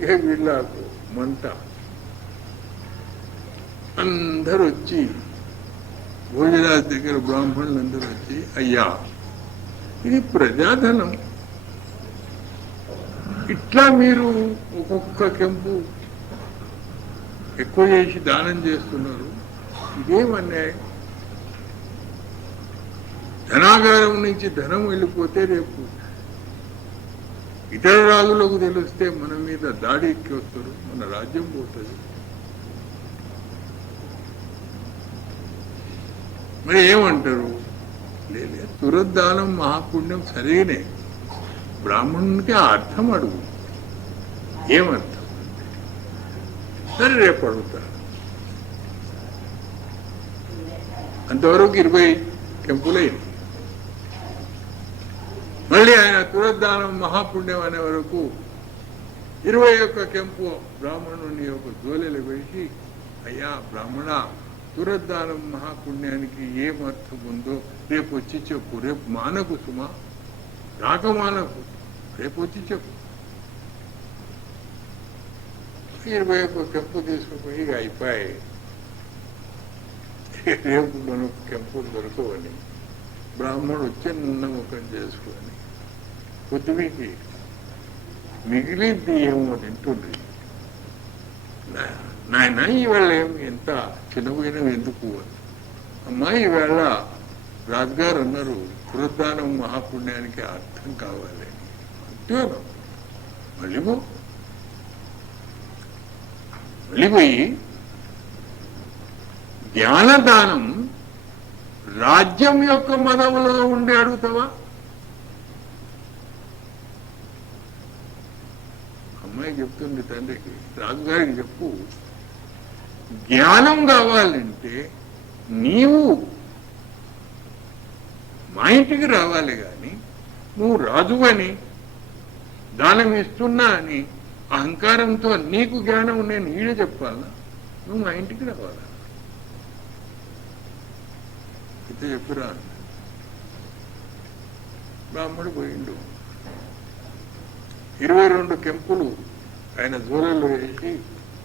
ఇక వీళ్ళకు మంట. అందరూ వచ్చి భోజరాజు దగ్గర బ్రాహ్మణులు అందరూ వచ్చి అయ్యా ఇది ప్రజాధనం, ఇట్లా మీరు ఒక్కొక్క కెంపు ఎక్కువ చేసి దానం చేస్తున్నారు, ఇదేమన్యాయం. ధనాగారం నుంచి ధనం వెళ్ళిపోతే రేపు ఇతర రాజులకు తెలిస్తే మన మీద దాడి ఎక్కి వస్తారు, మన రాజ్యం పోతుంది. మరి ఏమంటారు? లేదు, తురద్దానం మహాపుణ్యం సరిగానే, బ్రాహ్మణునికి ఆ అర్థం అడుగు, ఏమర్థం? సరే రేపు అడుగుతారు. అంతవరకు 20 కెంపులైంది. మళ్ళీ ఆయన తురద్దానం మహాపుణ్యం అనే వరకు 21 కెంపు బ్రాహ్మణుని యొక్క జోలెలు వేసి, అయ్యా బ్రాహ్మణ, తురద్దానం మహాపుణ్యానికి ఏమర్థం ఉందో రేపు వచ్చి చెప్పు, రేపు మానకు సుమా, రాక మానకు, రేపు వచ్చి చెప్పు. 21 కెంపు తీసుకుపోయి ఇక అయిపోయాయి. రేపు మనకు కెంపులు దొరకవని బ్రాహ్మణుడు వచ్చి నమ్మకం చేసుకొని కొద్దికి మిగిలింది ఏమో తింటుండ్రి. నాయన ఈవేళ ఎంత చిన్నపోయినవి ఎందుకు? అమ్మా ఈవేళ రాజుగారు అన్నారు తురద్దానం మహాపుణ్యానికి అర్థం కావాలి. అంతేనా? మళ్ళీ పోయి జ్ఞానదానం రాజ్యం యొక్క మదములో ఉండి అడుగుతావా? అమ్మాయి చెప్తుంది తండ్రికి, రాజుగారికి చెప్పు, జ్ఞానం కావాలంటే నీవు మా ఇంటికి రావాలి కానీ నువ్వు రాజువని దానం ఇస్తున్నా అని అహంకారంతో నీకు జ్ఞానం నేను ఈడ చెప్పాలా, నువ్వు మా ఇంటికి రావాలా అయితే చెప్పిరా. బ్రాహ్మడు పోయిండు. 22 కెంపులు ఆయన జోలలో వేసి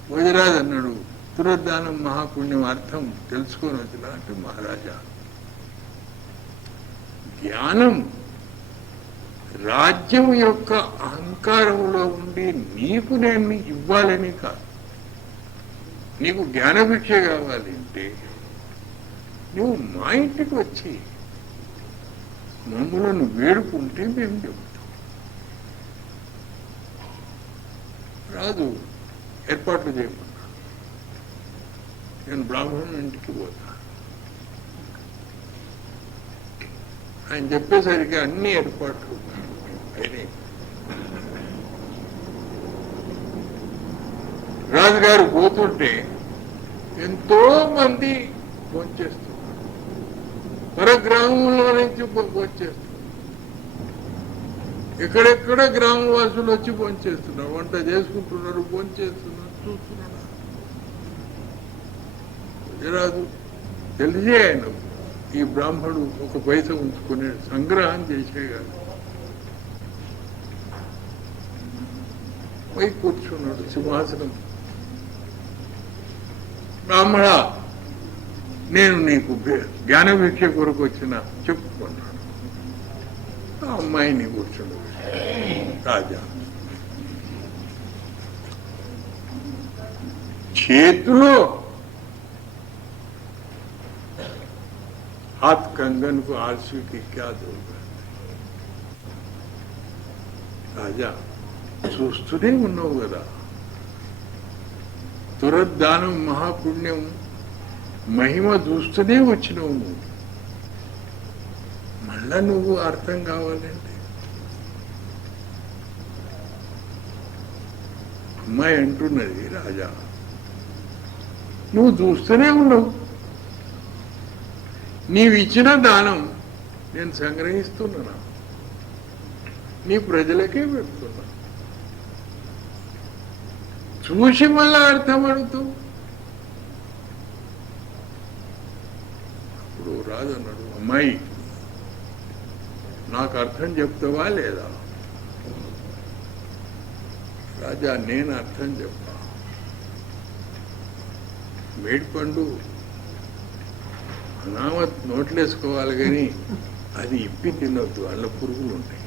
భోజరాజు అన్నాడు, తురద్దానం మహాపుణ్యం అర్థం తెలుసుకొని వచ్చిన అంటే, మహారాజా జ్ఞానం రాజ్యం యొక్క అహంకారంలో ఉండి నీకు నేను ఇవ్వాలని కాదు. నీకు జ్ఞానభిక్ష కావాలంటే నువ్వు మా ఇంటికి వచ్చి మమ్మలను వేడుకుంటే మేము చెబుతాం. రాజు ఏర్పాట్లు చేయమన్నాడు. నేను బ్రాహ్మణుని ఇంటికి పోతా. ఆయన చెప్పేసరికి అన్ని ఏర్పాట్లు అయినాయి. రాజుగారు పోతుంటే ఎంతో మంది భోంచేస్తున్నారు. పరగ్రామంలో నుంచి భోంచేస్తున్నారు. ఎక్కడెక్కడ గ్రామవాసులు వచ్చి భోంచేస్తున్నారు, వంట చేసుకుంటున్నారు, భోంచేస్తున్నారు, చూస్తున్నారు. రాజు తెలిసే ఆయన ఈ బ్రాహ్మడు ఒక పైస ఉంచుకునే సంగ్రహం చేసేగాడు. పై కూర్చున్నాడు సింహాసనం. బ్రాహ్మణ, నేను నీకు జ్ఞానభిక్ష కొరకు వచ్చిన చెప్పుకున్నాడు. ఆ అమ్మాయిని కూర్చున్నాడు. రాజా చేతిలో हाथ कंगन को आलसी की क्या दोगा. రాజా చూస్తూనే ఉన్నావు కదా, తురద్దానం మహాపుణ్యం మహిమ చూస్తూనే వచ్చినావు నువ్వు. మళ్ళా నువ్వు అర్థం కావాలంటే అమ్మాయి అంటున్నది, రాజా నువ్వు చూస్తూనే ఉన్నావు, నీవిచ్చిన దానం నేను సంగ్రహిస్తున్నా, నీ ప్రజలకే పెడుతున్నా. చూసి మళ్ళా అర్థం అడుగుతావు. అప్పుడు రాజు అన్నాడు, అమ్మాయి నాకు అర్థం చెప్తావా లేదా. రాజా నేను అర్థం చెప్తా. మేడిపండు అనామత్ నోట్లేసుకోవాలి కానీ అది ఇప్పి తినొద్దు, అల్ల పురుగులు ఉంటాయి.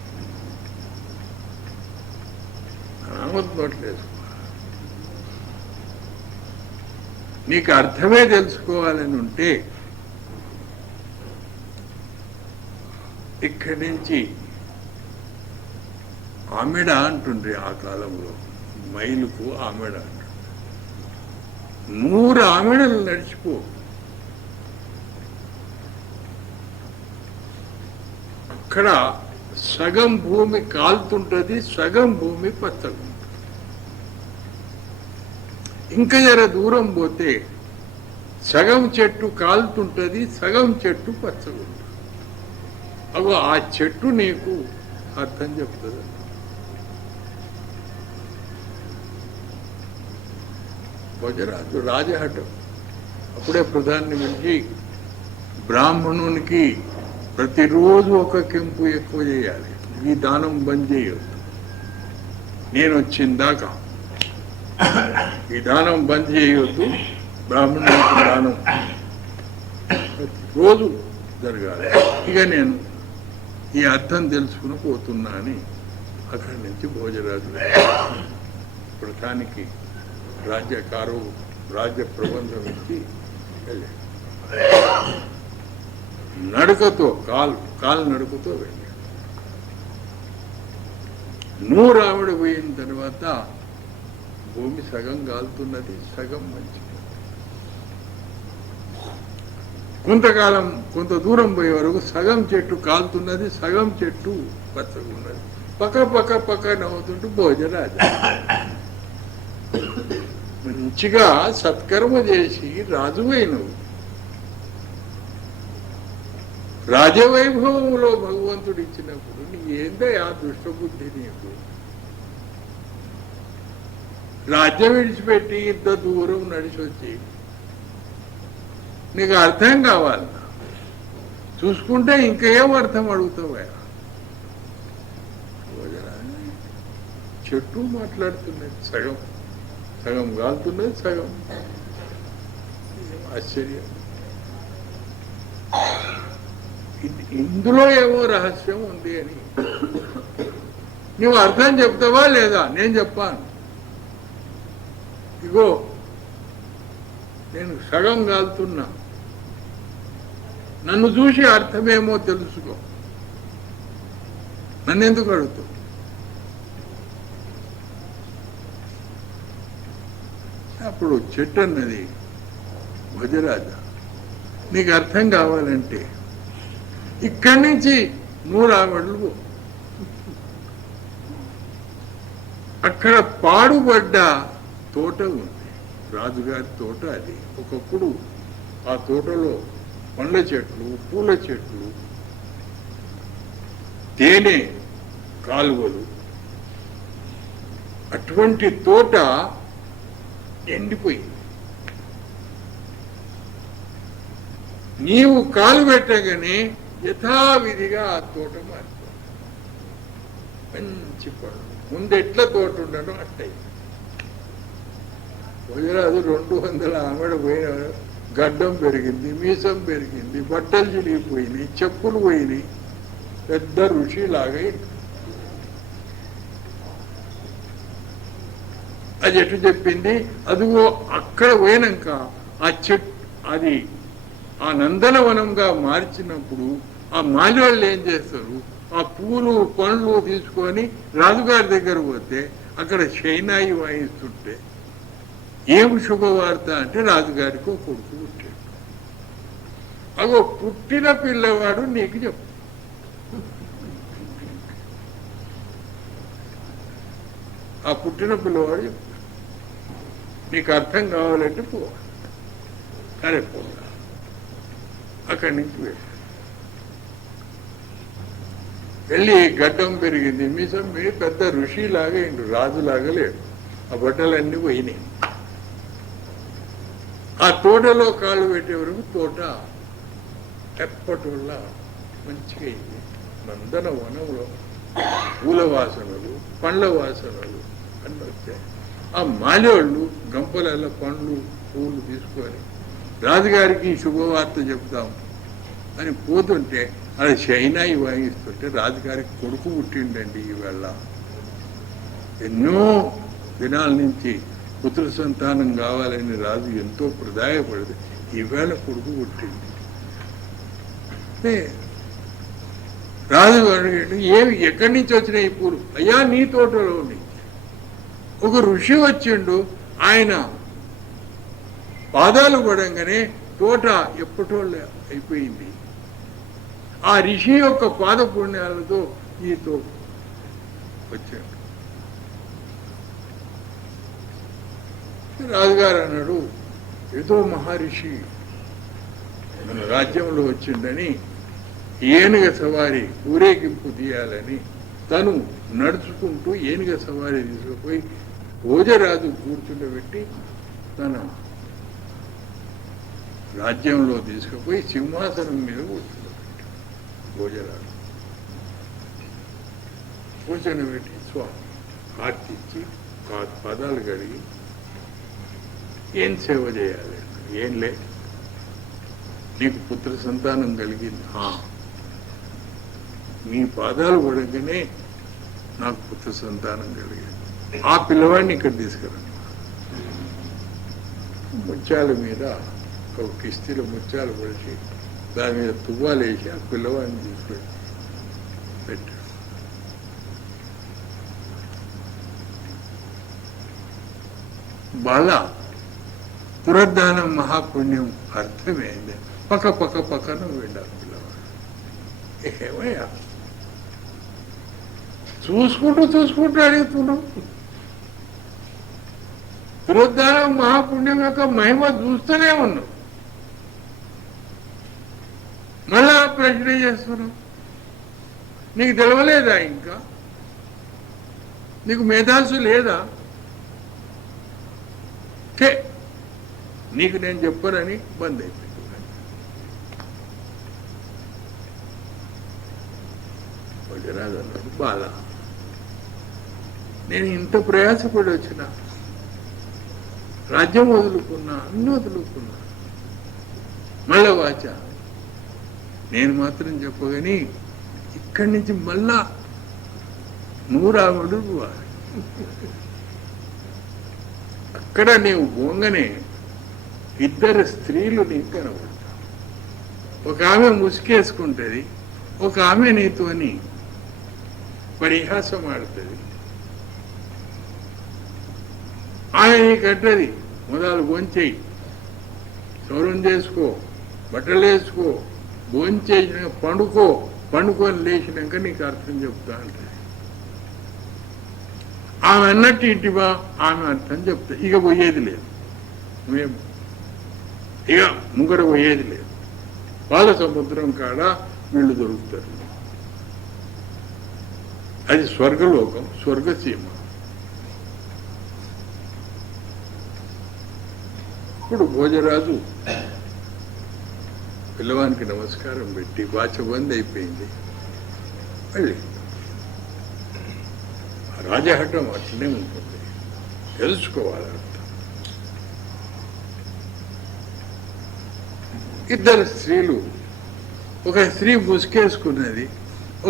అనామత్ నోట్లేసుకోవాలి. నీకు అర్థమే తెలుసుకోవాలని ఉంటే ఇక్కడి నుంచి ఆమెడ అంటుండ్రి. ఆ కాలంలో మైలుకు ఆమెడ అంటుండ్రి. 100 ఆమెడలు నడిచిపో. అక్కడ సగం భూమి కాలుతుంటది, సగం భూమి పచ్చగా ఉంటుంది. ఇంకా జర దూరం పోతే సగం చెట్టు కాలుతుంటది, సగం చెట్టు పచ్చగా ఉంటుంది. అగో ఆ చెట్టు నీకు అర్థం చెప్తుంది. భోజరాజు రాజహటం అప్పుడే ప్రధాని పిలిచి, బ్రాహ్మణునికి ప్రతిరోజు ఒక కెంపు ఎక్కువ చేయాలి, ఈ దానం బంద్ చేయొద్దు. నేను వచ్చిందాకా ఈ దానం బంద్ చేయొద్దు, బ్రాహ్మణునికి దానం రోజు జరగాలి. ఇక నేను ఈ అర్థం తెలుసుకుని పోతున్నా అని అక్కడి నుంచి భోజరాజు ప్రధానికి రాజ్య ప్రబంధం ఇచ్చి వెళ్ళాడు. నడకతో కాలు నడుకుతో వెళ్ళాడు. 100 ఆవిడ పోయిన తర్వాత భూమి సగం కాలుతున్నది, సగం మంచి. కొంతకాలం కొంత దూరం పోయే వరకు సగం చెట్టు కాలుతున్నది, సగం చెట్టు పచ్చగా ఉన్నది. పక్క నవ్వుతుంటూ భోజరాజు మంచిగా సత్కర్మ చేసి రాజువైనవు. రాజవైభవంలో భగవంతుడు ఇచ్చినప్పుడు నీ ఏందో ఆ దుష్టబుద్ధి నీకు? రాజ్యం విడిచిపెట్టి ఇంత దూరం నడిచి వచ్చి నీకు అర్థం కావాలి. చూసుకుంటే ఇంకేం అర్థం అడుగుతావా? చెట్టు మాట్లాడుతున్నది, సగం సగం కాలుతున్నది, సగం. ఆశ్చర్యం. ఇందులో ఏమో రహస్యం ఉంది అని నువ్వు అర్థం చెప్తావా లేదా? నేను చెప్పాను. ఇగో నేను సగం కాలుతున్నా, నన్ను చూసి అర్థమేమో తెలుసుకో. నన్ను ఎందుకు అడుగుతావు? అప్పుడు చెట్టు అన్నది, భజరాజ నీకు అర్థం కావాలంటే ఇక్కడి నుంచి 100 ఆవిడలు అక్కడ పాడుబడ్డ తోట ఉంది, రాజుగారి తోట. అది ఒకప్పుడు ఆ తోటలో పండ్ల చెట్లు, పూల చెట్లు, తేనె కాలువలు, అటువంటి తోట ఎండిపోయింది. నీవు కాలు పెట్టగానే యథావిధిగా ఆ తోట మారిపోయింది. మంచి పనులు ముందెట్ల తోట ఉండడం అట్టయింది. గుజరాత్ 200 ఆమెడ పోయిన, గడ్డం పెరిగింది, మీసం పెరిగింది, బట్టలు చిరిగిపోయినాయి, చెప్పులు పోయినాయి, పెద్ద ఋషిలాగా. అది ఎటు చెప్పింది? అదిగో అక్కడ పోయినాక ఆ చెట్టు అది ఆ నందనవనంగా మార్చినప్పుడు ఆ మాలివాళ్ళు ఏం చేస్తారు? ఆ పూలు పండ్లు తీసుకొని రాజుగారి దగ్గర పోతే అక్కడ షైనాయి వాయిస్తుంటే ఏమి శుభవార్త అంటే రాజుగారికి ఒక కొడుకు పుట్టాడు. అగో పుట్టిన పిల్లవాడు నీకు చెప్పు. ఆ పుట్టిన పిల్లవాడు చెప్పు. నీకు అర్థం కావాలంటే పోవాలి. సరే పోవాలి. అక్కడి నుంచి వెళ్ళి గడ్డం పెరిగింది, మీసం పెద్ద ఋషిలాగా ఇండు, రాజులాగా లేడు. ఆ బట్టలన్నీ పోయినాయి. ఆ తోటలో కాళ్ళు పెట్టే వరకు తోట ఎప్పటి వల్ల మంచిగా అయింది. నందన వనంలో పూల వాసనలు, పండ్ల వాసనలు అన్నీ వచ్చాయి. ఆ మాలేవాళ్ళు గంపలలో పండ్లు పూలు తీసుకొని రాజుగారికి శుభవార్త చెప్తాం అని పోతుంటే అది షైనాయి వాయిస్తుంటే రాజుగారికి కొడుకు పుట్టిండండి. ఈవేళ ఎన్నో దినాల నుంచి పుత్ర సంతానం కావాలని రాజు ఎంతో ప్రదాయపడితే ఈవేళ కొడుకు పుట్టింది. రాజు అడిగాడు, ఏమి ఎక్కడి నుంచి వచ్చినాయి ఈ పూలు? అయ్యా నీ తోటలో నుంచి ఒక ఋషి వచ్చిండు, ఆయన పాదాలు పడంగానే తోట ఎప్పటోళ్ళు అయిపోయింది. ఆ ఋషి యొక్క పాద పుణ్యాలతో ఈ తోట వచ్చాడు. రాజుగారు అన్నాడు, ఏదో మహర్షి మన రాజ్యంలో వచ్చిందని ఏనుగ సవారి ఊరేగింపు తీయాలని తను నడుచుకుంటూ ఏనుగ సవారి తీసుకుపోయి భోజరాజు కూర్చుండబెట్టి తన రాజ్యంలో తీసుకుపోయి సింహాసనం మీద కూర్చుండబెట్టి భోజరాజు కూర్చొనిపెట్టి స్వామి ఆర్తిచ్చి పదాలు కడిగి ఏం సేవ చేయాలి? ఏం లే, నీకు పుత్ర సంతానం కలిగింది. నీ పాదాలు పడగానే నాకు పుత్ర సంతానం కలిగింది. ఆ పిల్లవాడిని ఇక్కడ తీసుకురండి. ముత్యాల మీద ఒక కిస్తీలో ముత్యాలు పడిచి దాని మీద తువ్వాలు వేసి ఆ పిల్లవాడిని తీసుకొని పెట్టాడు. బాల పునర్ధానం మహాపుణ్యం అర్థమైంది. పక్కన వెళ్ళాలి పిల్లవాడు. ఏమయ్యా చూసుకుంటూ అడుగుతున్నాం. పునరుద్ధానం మహాపుణ్యం యొక్క మహిమ చూస్తూనే ఉన్నాం, మళ్ళా ప్రశ్న చేస్తున్నాం. నీకు తెలవలేదా? ఇంకా నీకు మేధాసు లేదా? నీకు నేను చెప్పనని బంద్ అయిపోయింది. రాజు అన్నాడు, బాల నేను ఇంత ప్రయాసపడి వచ్చిన, రాజ్యం వదులుకున్నా, అన్ని వదులుకున్నా, మళ్ళా వాచ నేను మాత్రం చెప్పగాని ఇక్కడి నుంచి మళ్ళా నువ్వు రాముడు అక్కడ నీవు పోంగనే ఇద్దరు స్త్రీలు నీకు కనబడతా. ఒక ఆమె ముసుకేసుకుంటుంది, ఒక ఆమె నీతోని పరిహాసం ఆడుతుంది. ఆమె నీకంటది, మొదలు భోంచేయి, సౌరం చేసుకో, బట్టలు వేసుకో, భోంచేసిన పండుకో, పండుకొని లేచినాక నీకు అర్థం చెప్తా అంటది. ఆమె అన్నట్టు ఇంటివా ఆమె అర్థం చెప్తా. ఇక పోయేది లేదు, మేము ఇక ముంగడ పోయేది లేదు. పాల సముద్రం కాడ వీళ్ళు దొరుకుతారు. అది స్వర్గలోకం, స్వర్గసీమ. ఇప్పుడు భోజరాజు పిల్లవానికి నమస్కారం పెట్టి వాచ బంద్ అయిపోయింది. మళ్ళీ రాజహటం అట్లనే ఉంటుంది, తెలుసుకోవాలి అర్థం. ఇద్దరు స్త్రీలు, ఒక స్త్రీ ముసుకేసుకున్నది,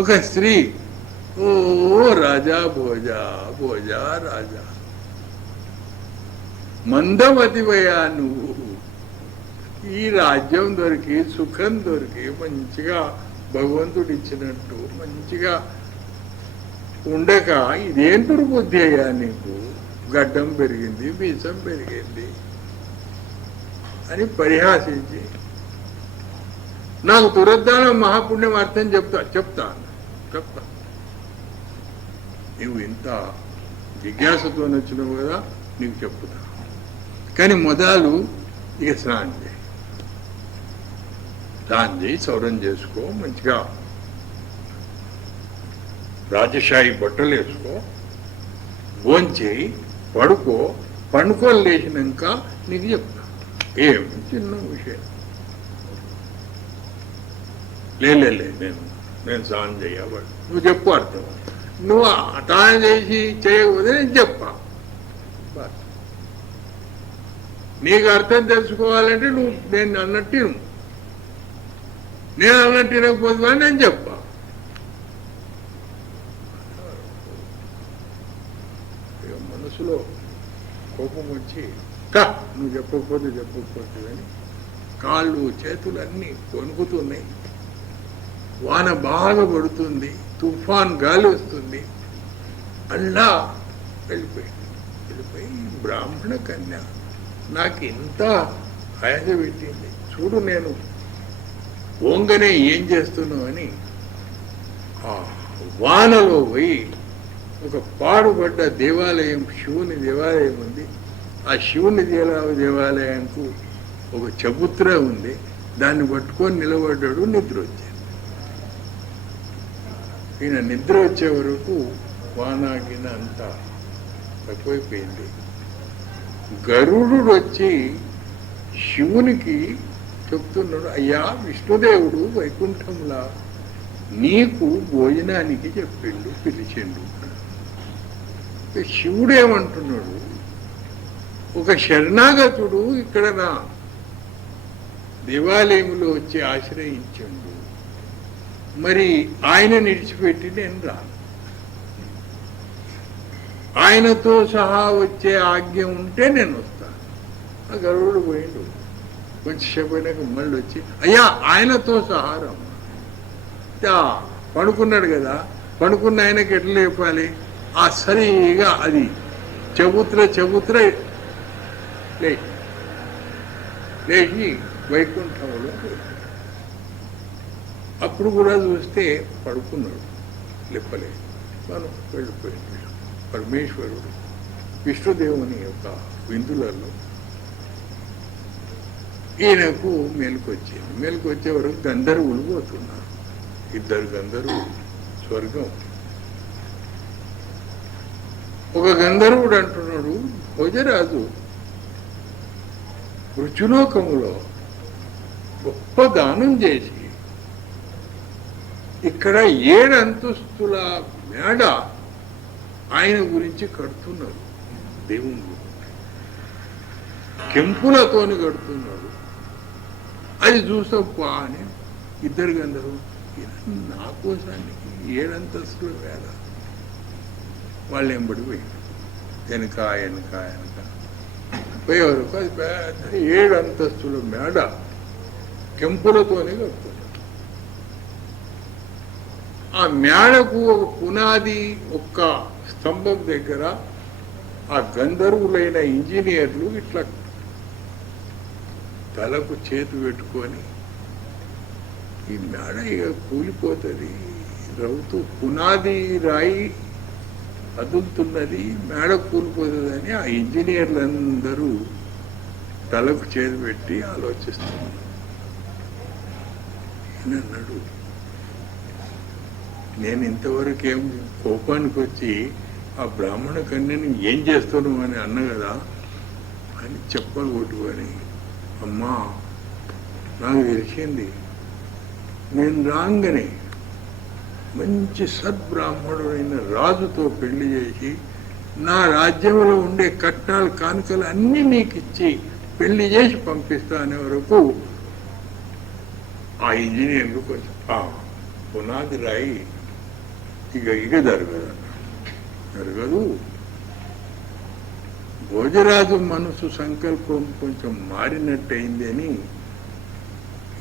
ఒక స్త్రీ ఓ రాజా భోజా భోజా రాజా, మందమతివయ్యా నువ్వు, ఈ రాజ్యం దొరికి, సుఖం దొరికి, మంచిగా భగవంతుడు ఇచ్చినట్టు మంచిగా ఉండక ఇదేం దుర్బుద్ధి అయ్యా నీకు, గడ్డం పెరిగింది, మీసం పెరిగింది అని పరిహాసించి, నాకు దురద్దానం మహాపుణ్యం అర్థం చెప్తా. నువ్వు ఇంత జిజ్ఞాసతో వచ్చినావు కదా, నీకు చెప్తా. కానీ మొదలు ఇక స్నానం చేయి, సౌరం చేసుకో, మంచిగా రాజశాహి బట్టలు వేసుకో, భోంచేయి, పడుకో, పండుకొని లేచినాక నీకు చెప్తా. ఏం చిన్న విషయం. నేను స్నానం చేయబడి నువ్వు చెప్పు అర్థం. నువ్వు స్నానం చేసి చేయకపోతే నేను చెప్పా. నీకు అర్థం తెలుసుకోవాలంటే నువ్వు నేను అన్నట్టు, నేను అన్నట్టు తినకపోతే నేను చెప్పా. మనసులో కోపం వచ్చి నువ్వు చెప్పకపోతే అని కాళ్ళు చేతులన్నీ వణుకుతున్నాయి. వాన బాగా పడుతుంది, తుఫాన్ గాలి వస్తుంది. అల్లా వెళ్ళిపోయి బ్రాహ్మణ కన్య నాకు ఇంత ఆయాస పెట్టింది చూడు, నేను ఓంగనే ఏం చేస్తున్నావు అని ఆ వానలో పోయి ఒక పాడుపడ్డ దేవాలయం, శివుని దేవాలయం ఉంది. ఆ శివుని దేవాలయానికి ఒక చబుత్ర ఉంది, దాన్ని పట్టుకొని నిలబడ్డాడు. నిద్ర వచ్చింది. ఈయన నిద్ర వచ్చే వరకు వానాగిన అంతా తక్కువైపోయింది. గరుడు వచ్చి శివునికి చెప్తున్నాడు, అయ్యా విష్ణుదేవుడు వైకుంఠంలా నీకు భోజనానికి చెప్పిండు, పిలిచిండు. శివుడు ఏమంటున్నాడు, ఒక శరణాగతుడు ఇక్కడ నా దేవాలయంలో వచ్చి ఆశ్రయించండు, మరి ఆయన నిడిచిపెట్టి నేను రాను. ఆయనతో సహా వచ్చే ఆజ్ఞ ఉంటే నేను వస్తాను. ఆ గరుడు పోయిండు. కొంచెంసేపు అయినాక మళ్ళీ వచ్చి, అయ్యా ఆయనతో సహా రమ్మా. పడుకున్నాడు కదా, పడుకున్న ఆయనకి ఎట్లా లేపాలి? ఆ సరిగా అది చెబుత్ర లేచి వైకుంఠంలో అప్పుడు కూడా చూస్తే పడుకున్నాడు, లేపలేదు. మనం వెళ్ళిపోయింది. పరమేశ్వరుడు విష్ణుదేవుని యొక్క విందులలో ఈయనకు మేలుకొచ్చింది. మేలుకొచ్చే వరకు గంధర్వులు పోతున్నారు. 2 గంధర్వులు స్వర్గం. ఒక గంధర్వుడు అంటున్నాడు, భోజరాజు రుచులోకములో గొప్ప దానం చేసి ఇక్కడ 7 అంతస్తుల మేడ ఆయన గురించి కడుతున్నారు. దేవుడు కెంపులతోని కడుతున్నాడు. అది చూసప్పా అని 2 గంధర్వులు, నా కోసానికి 7 అంతస్తుల మేడ. వాళ్ళు ఎంబడి పోయారు. వెనక పోయేవారు. అది పెద్ద 7 అంతస్తుల మేడ కెంపులతోనే కడుతున్నారు. ఆ మేడకు ఒక పునాది, ఒక్క స్తంభం దగ్గర ఆ గంధర్వులైన ఇంజనీర్లు ఇట్లా తలకు చేతి పెట్టుకొని, ఈ మేడ ఇక కూలిపోతుంది, రవ్వుతూ పునాది రాయి కదులుతున్నది, మేడ కూలిపోతుందని ఆ ఇంజనీర్లందరూ తలకు చేతి పెట్టి ఆలోచిస్తున్నారు. అన్నాడు, నేను ఇంతవరకు ఏం కోపానికి వచ్చి ఆ బ్రాహ్మణ కన్యని ఏం చేస్తాను అని అన్న కదా అని చెప్పలు కొట్టుకొని, అమ్మా నాకు తెలిసింది, నేను రాగానే మంచి సద్బ్రాహ్మణుడైన రాజుతో పెళ్లి చేసి నా రాజ్యంలో ఉండే కట్నాలు కానుకలు అన్నీ నీకు ఇచ్చి పెళ్లి చేసి పంపిస్తా అనే వరకు ఆ ఇంజనీర్లు కొంచెం పునాది రాయి ఇక జరగదు. భోజరాజు మనసు సంకల్పం కొంచెం మారినట్టయింది అని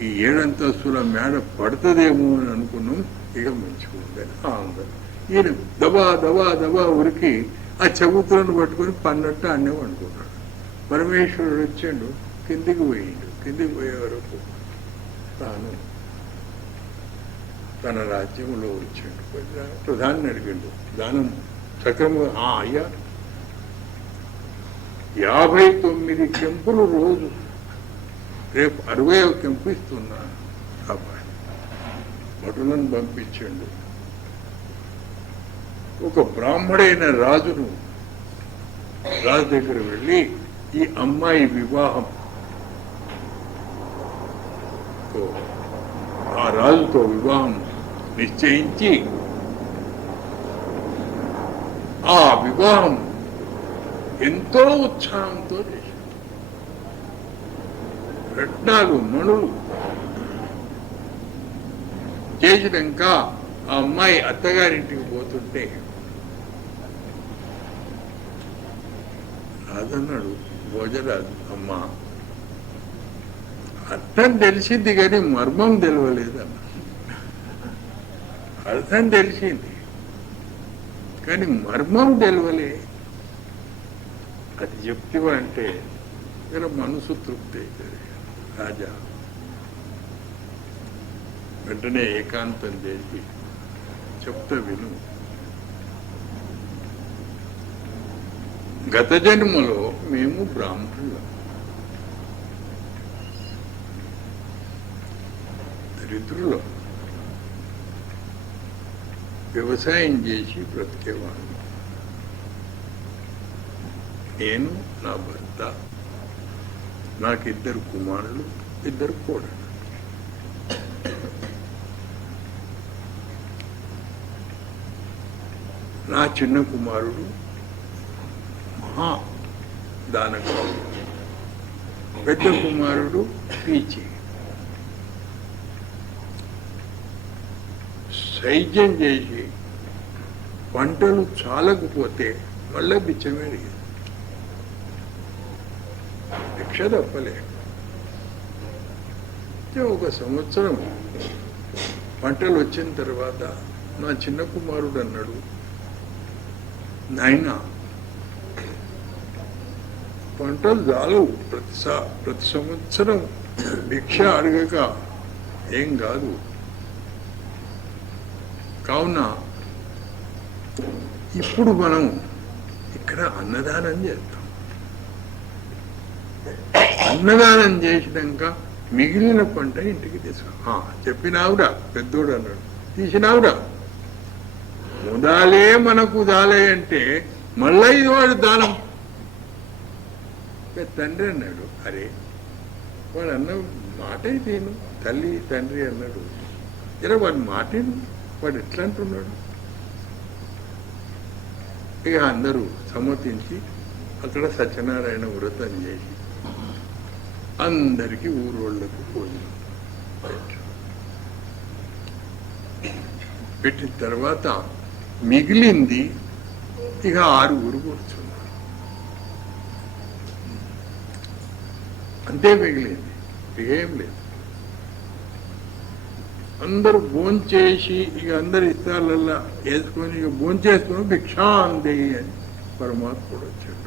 ఈ 7 అంతస్తుల మేడ పడుతుందేమో అని అనుకున్నాం. ఇక మంచిగుందని అందరు ఈయన దబా ఉరికి ఆ చెబుతులను పట్టుకొని పన్నట్టు అన్నే అనుకున్నాడు. పరమేశ్వరుడు వచ్చాడు, కిందికి పోయిండు. కిందికి పోయే వరకు తాను తన రాజ్యంలో వచ్చాడు. ప్రధాని అడిగాడు, దానం సక్రమంగా అయ్యా 59 కెంపులు రోజు, రేపు 60వ కెంపు ఇస్తున్నా. అబ్బాయి భటులను పంపించండు. ఒక బ్రాహ్మడైన రాజు దగ్గర వెళ్ళి ఈ అమ్మాయి వివాహం ఆ రాజుతో వివాహం నిశ్చయించి ఆ వివాహం ఎంతో ఉత్సాహంతో చేశారు. రత్నాలు మణులు చేసినాక ఆ అమ్మాయి అత్తగారింటికి పోతుంటే రాజన్నాడు, భోజరాజు, అమ్మా అర్థం తెలిసింది కానీ మర్మం తెలియలేదన్న. అర్థం తెలిసింది కానీ మర్మం తెలియలే. అది చెప్తివా అంటే జర మనసు తృప్తి అవుతుంది. రాజా వెంటనే ఏకాంతం చేసి చెప్తా విను. గత జన్మలో మేము బ్రాహ్మణులం, దరిద్రులం, వ్యవసాయం చేసి బ్రతికేవాడు. నేను, నా భర్త, నాకు 2 కుమారులు, 2 కోడళ్ళు. నా చిన్న కుమారుడు మహా దానకుడు, పెద్ద కుమారుడు పీచి. సైజ్యం చేసి పంటలు చాలకపోతే మళ్ళా బిచ్చమే అడిగారు. భిక్ష తప్పలే. ఒక సంవత్సరం పంటలు వచ్చిన తర్వాత నా చిన్న కుమారుడు అన్నాడు, నాయన పంటలు చాలు, ప్రతి సంవత్సరం భిక్ష అడగక ఏం కాదు, కావున ఇప్పుడు మనం ఇక్కడ అన్నదానం చేస్తాం. అన్నదానం చేసినాక మిగిలిన పంట ఇంటికి తీసుకో. చెప్పినావురా పెద్దోడు అన్నాడు, తీసినావురా. ముదాలే మనకు దాలే అంటే మళ్ళా ఇది వాడు దానం. తండ్రి అన్నాడు, అరే వాడు అన్న మాట అయితేను, తల్లి తండ్రి అన్నాడు, ఇలా వాడి మాటేను, వాడు ఎట్లా అంటున్నాడు. ఇక అందరూ సమ్మతించి అక్కడ సత్యనారాయణ వ్రతం చేసి అందరికీ ఊరోళ్ళకు భోజనం పెట్టిన తర్వాత మిగిలింది ఇక 6 కూర్చున్నారు. అంతే మిగిలింది, ఏం లేదు. అందరూ భోంచేసి ఇక అందరు ఇస్తాలల్లా వేసుకొని ఇక భోంచేసుకొని భిక్షాందేయి అని పరమాత్ముడు వచ్చాడు,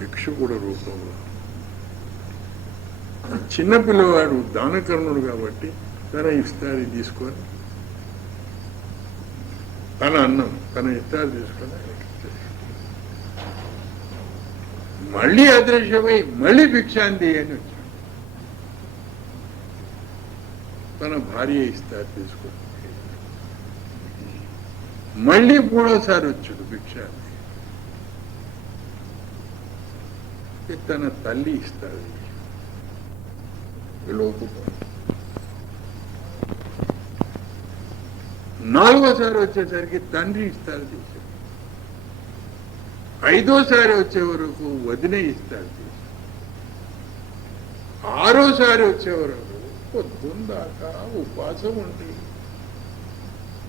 భిక్షుకుడు రూపంలో. చిన్నపిల్లవాడు దానకర్ణుడు కాబట్టి తన ఇఫ్తారీ తీసుకొని తన అన్నం తన ఇఫ్తారీ తీసుకొని మళ్ళీ అదృశ్యమై మళ్ళీ భిక్షాందేయి అని వచ్చాడు. తన భార్య ఇస్తారు తీసుకొని మళ్ళీ 3వసారి వచ్చాడు భిక్షాందేయి. తన తల్లి ఇస్తారు లోపు. 4వసారి వచ్చేసరికి తండ్రి ఇస్తారు చేశాడు. 5వసారి వచ్చే వరకు వదినే ఇస్తారు చేశాడు. 6వసారి వచ్చే వరకు పొద్దుందాకా ఉపవాసం ఉండి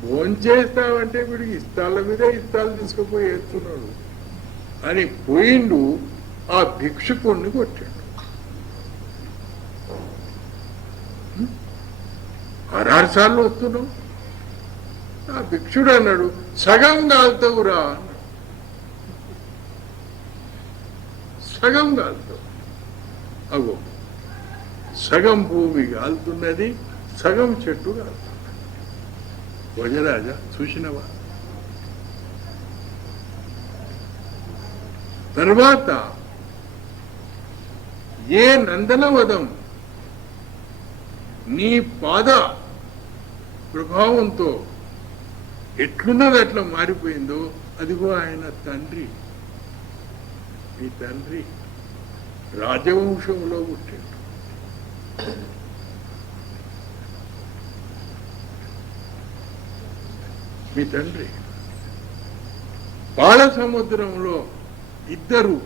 భోంచేస్తావంటే వీడికి ఇస్తాళ్ళ మీద ఇస్తాలు తీసుకుపోయి వేస్తున్నాడు అని పోయిండు. ఆ భిక్షుకుణ్ణి కొట్టాడు. 6 సార్లు వస్తున్నావు. ఆ భిక్షుడు అన్నాడు, సగం కాలుతావురా అన్నాడు. సగం కాలుతావు. అగో సగం భూమి కాలుతున్నది, సగం చెట్టు కాలుతున్నది. భోజరాజా చూసినవా? తర్వాత ఏ నందనవదం నీ పాద ప్రభావంతో ఎట్లున్నది అట్లా మారిపోయిందో అదిగో ఆయన తండ్రి. మీ తండ్రి రాజవంశంలో పుట్టాడు. మీ తండ్రి పాల సముద్రంలో 2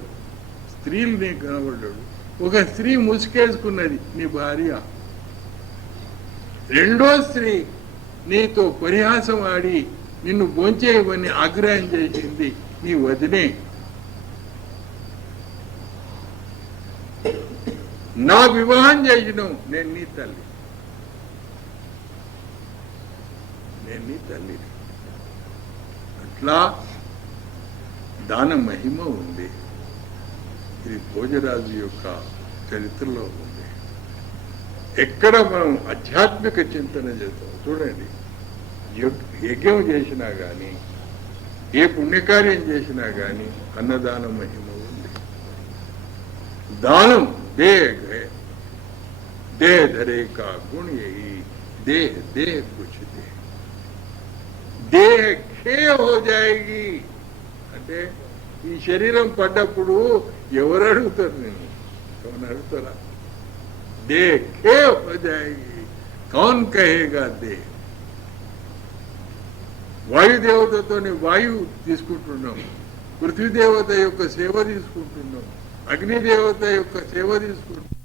స్త్రీలని కనబడ్డాడు. ఒక స్త్రీ ముసుకేసుకున్నది నీ భార్య, 2వ స్త్రీ నీతో పరిహాసం ఆడి నిన్ను భోంచేయమని ఆగ్రహం చేసింది నీ వదినే. నా వివాహం చేసినావు, నేను నీ తల్లి, నేను నీ తల్లి. అట్లా దాన మహిమ ఉంది. ఇది భోజరాజు యొక్క చరిత్రలో ఉంది. ఎక్కడ మనం ఆధ్యాత్మిక చింతన చేస్తాం చూడండి. యజ్ఞం చేసినా కానీ ఏ పుణ్యకార్యం చేసినా కానీ అన్నదాన మహిమ ఉంది. దానం దే దే ధరే కా గుణ యహీ దే దే కుछ దే దేహ ఖేయ హో జాయేగి. అంటే ఈ శరీరం పడ్డప్పుడు ఎవరు అడుగుతారు? నేను ఎవరు అడుగుతారా? దే ఖేయ హో జాయేగి కౌన్ కహేగా దే. వాయుదేవతతో వాయువు తీసుకుంటున్నాం, పృథ్వీదేవత యొక్క సేవ తీసుకుంటున్నాం, అగ్నిదేవత యొక్క సేవ తీసుకుంటున్నాం.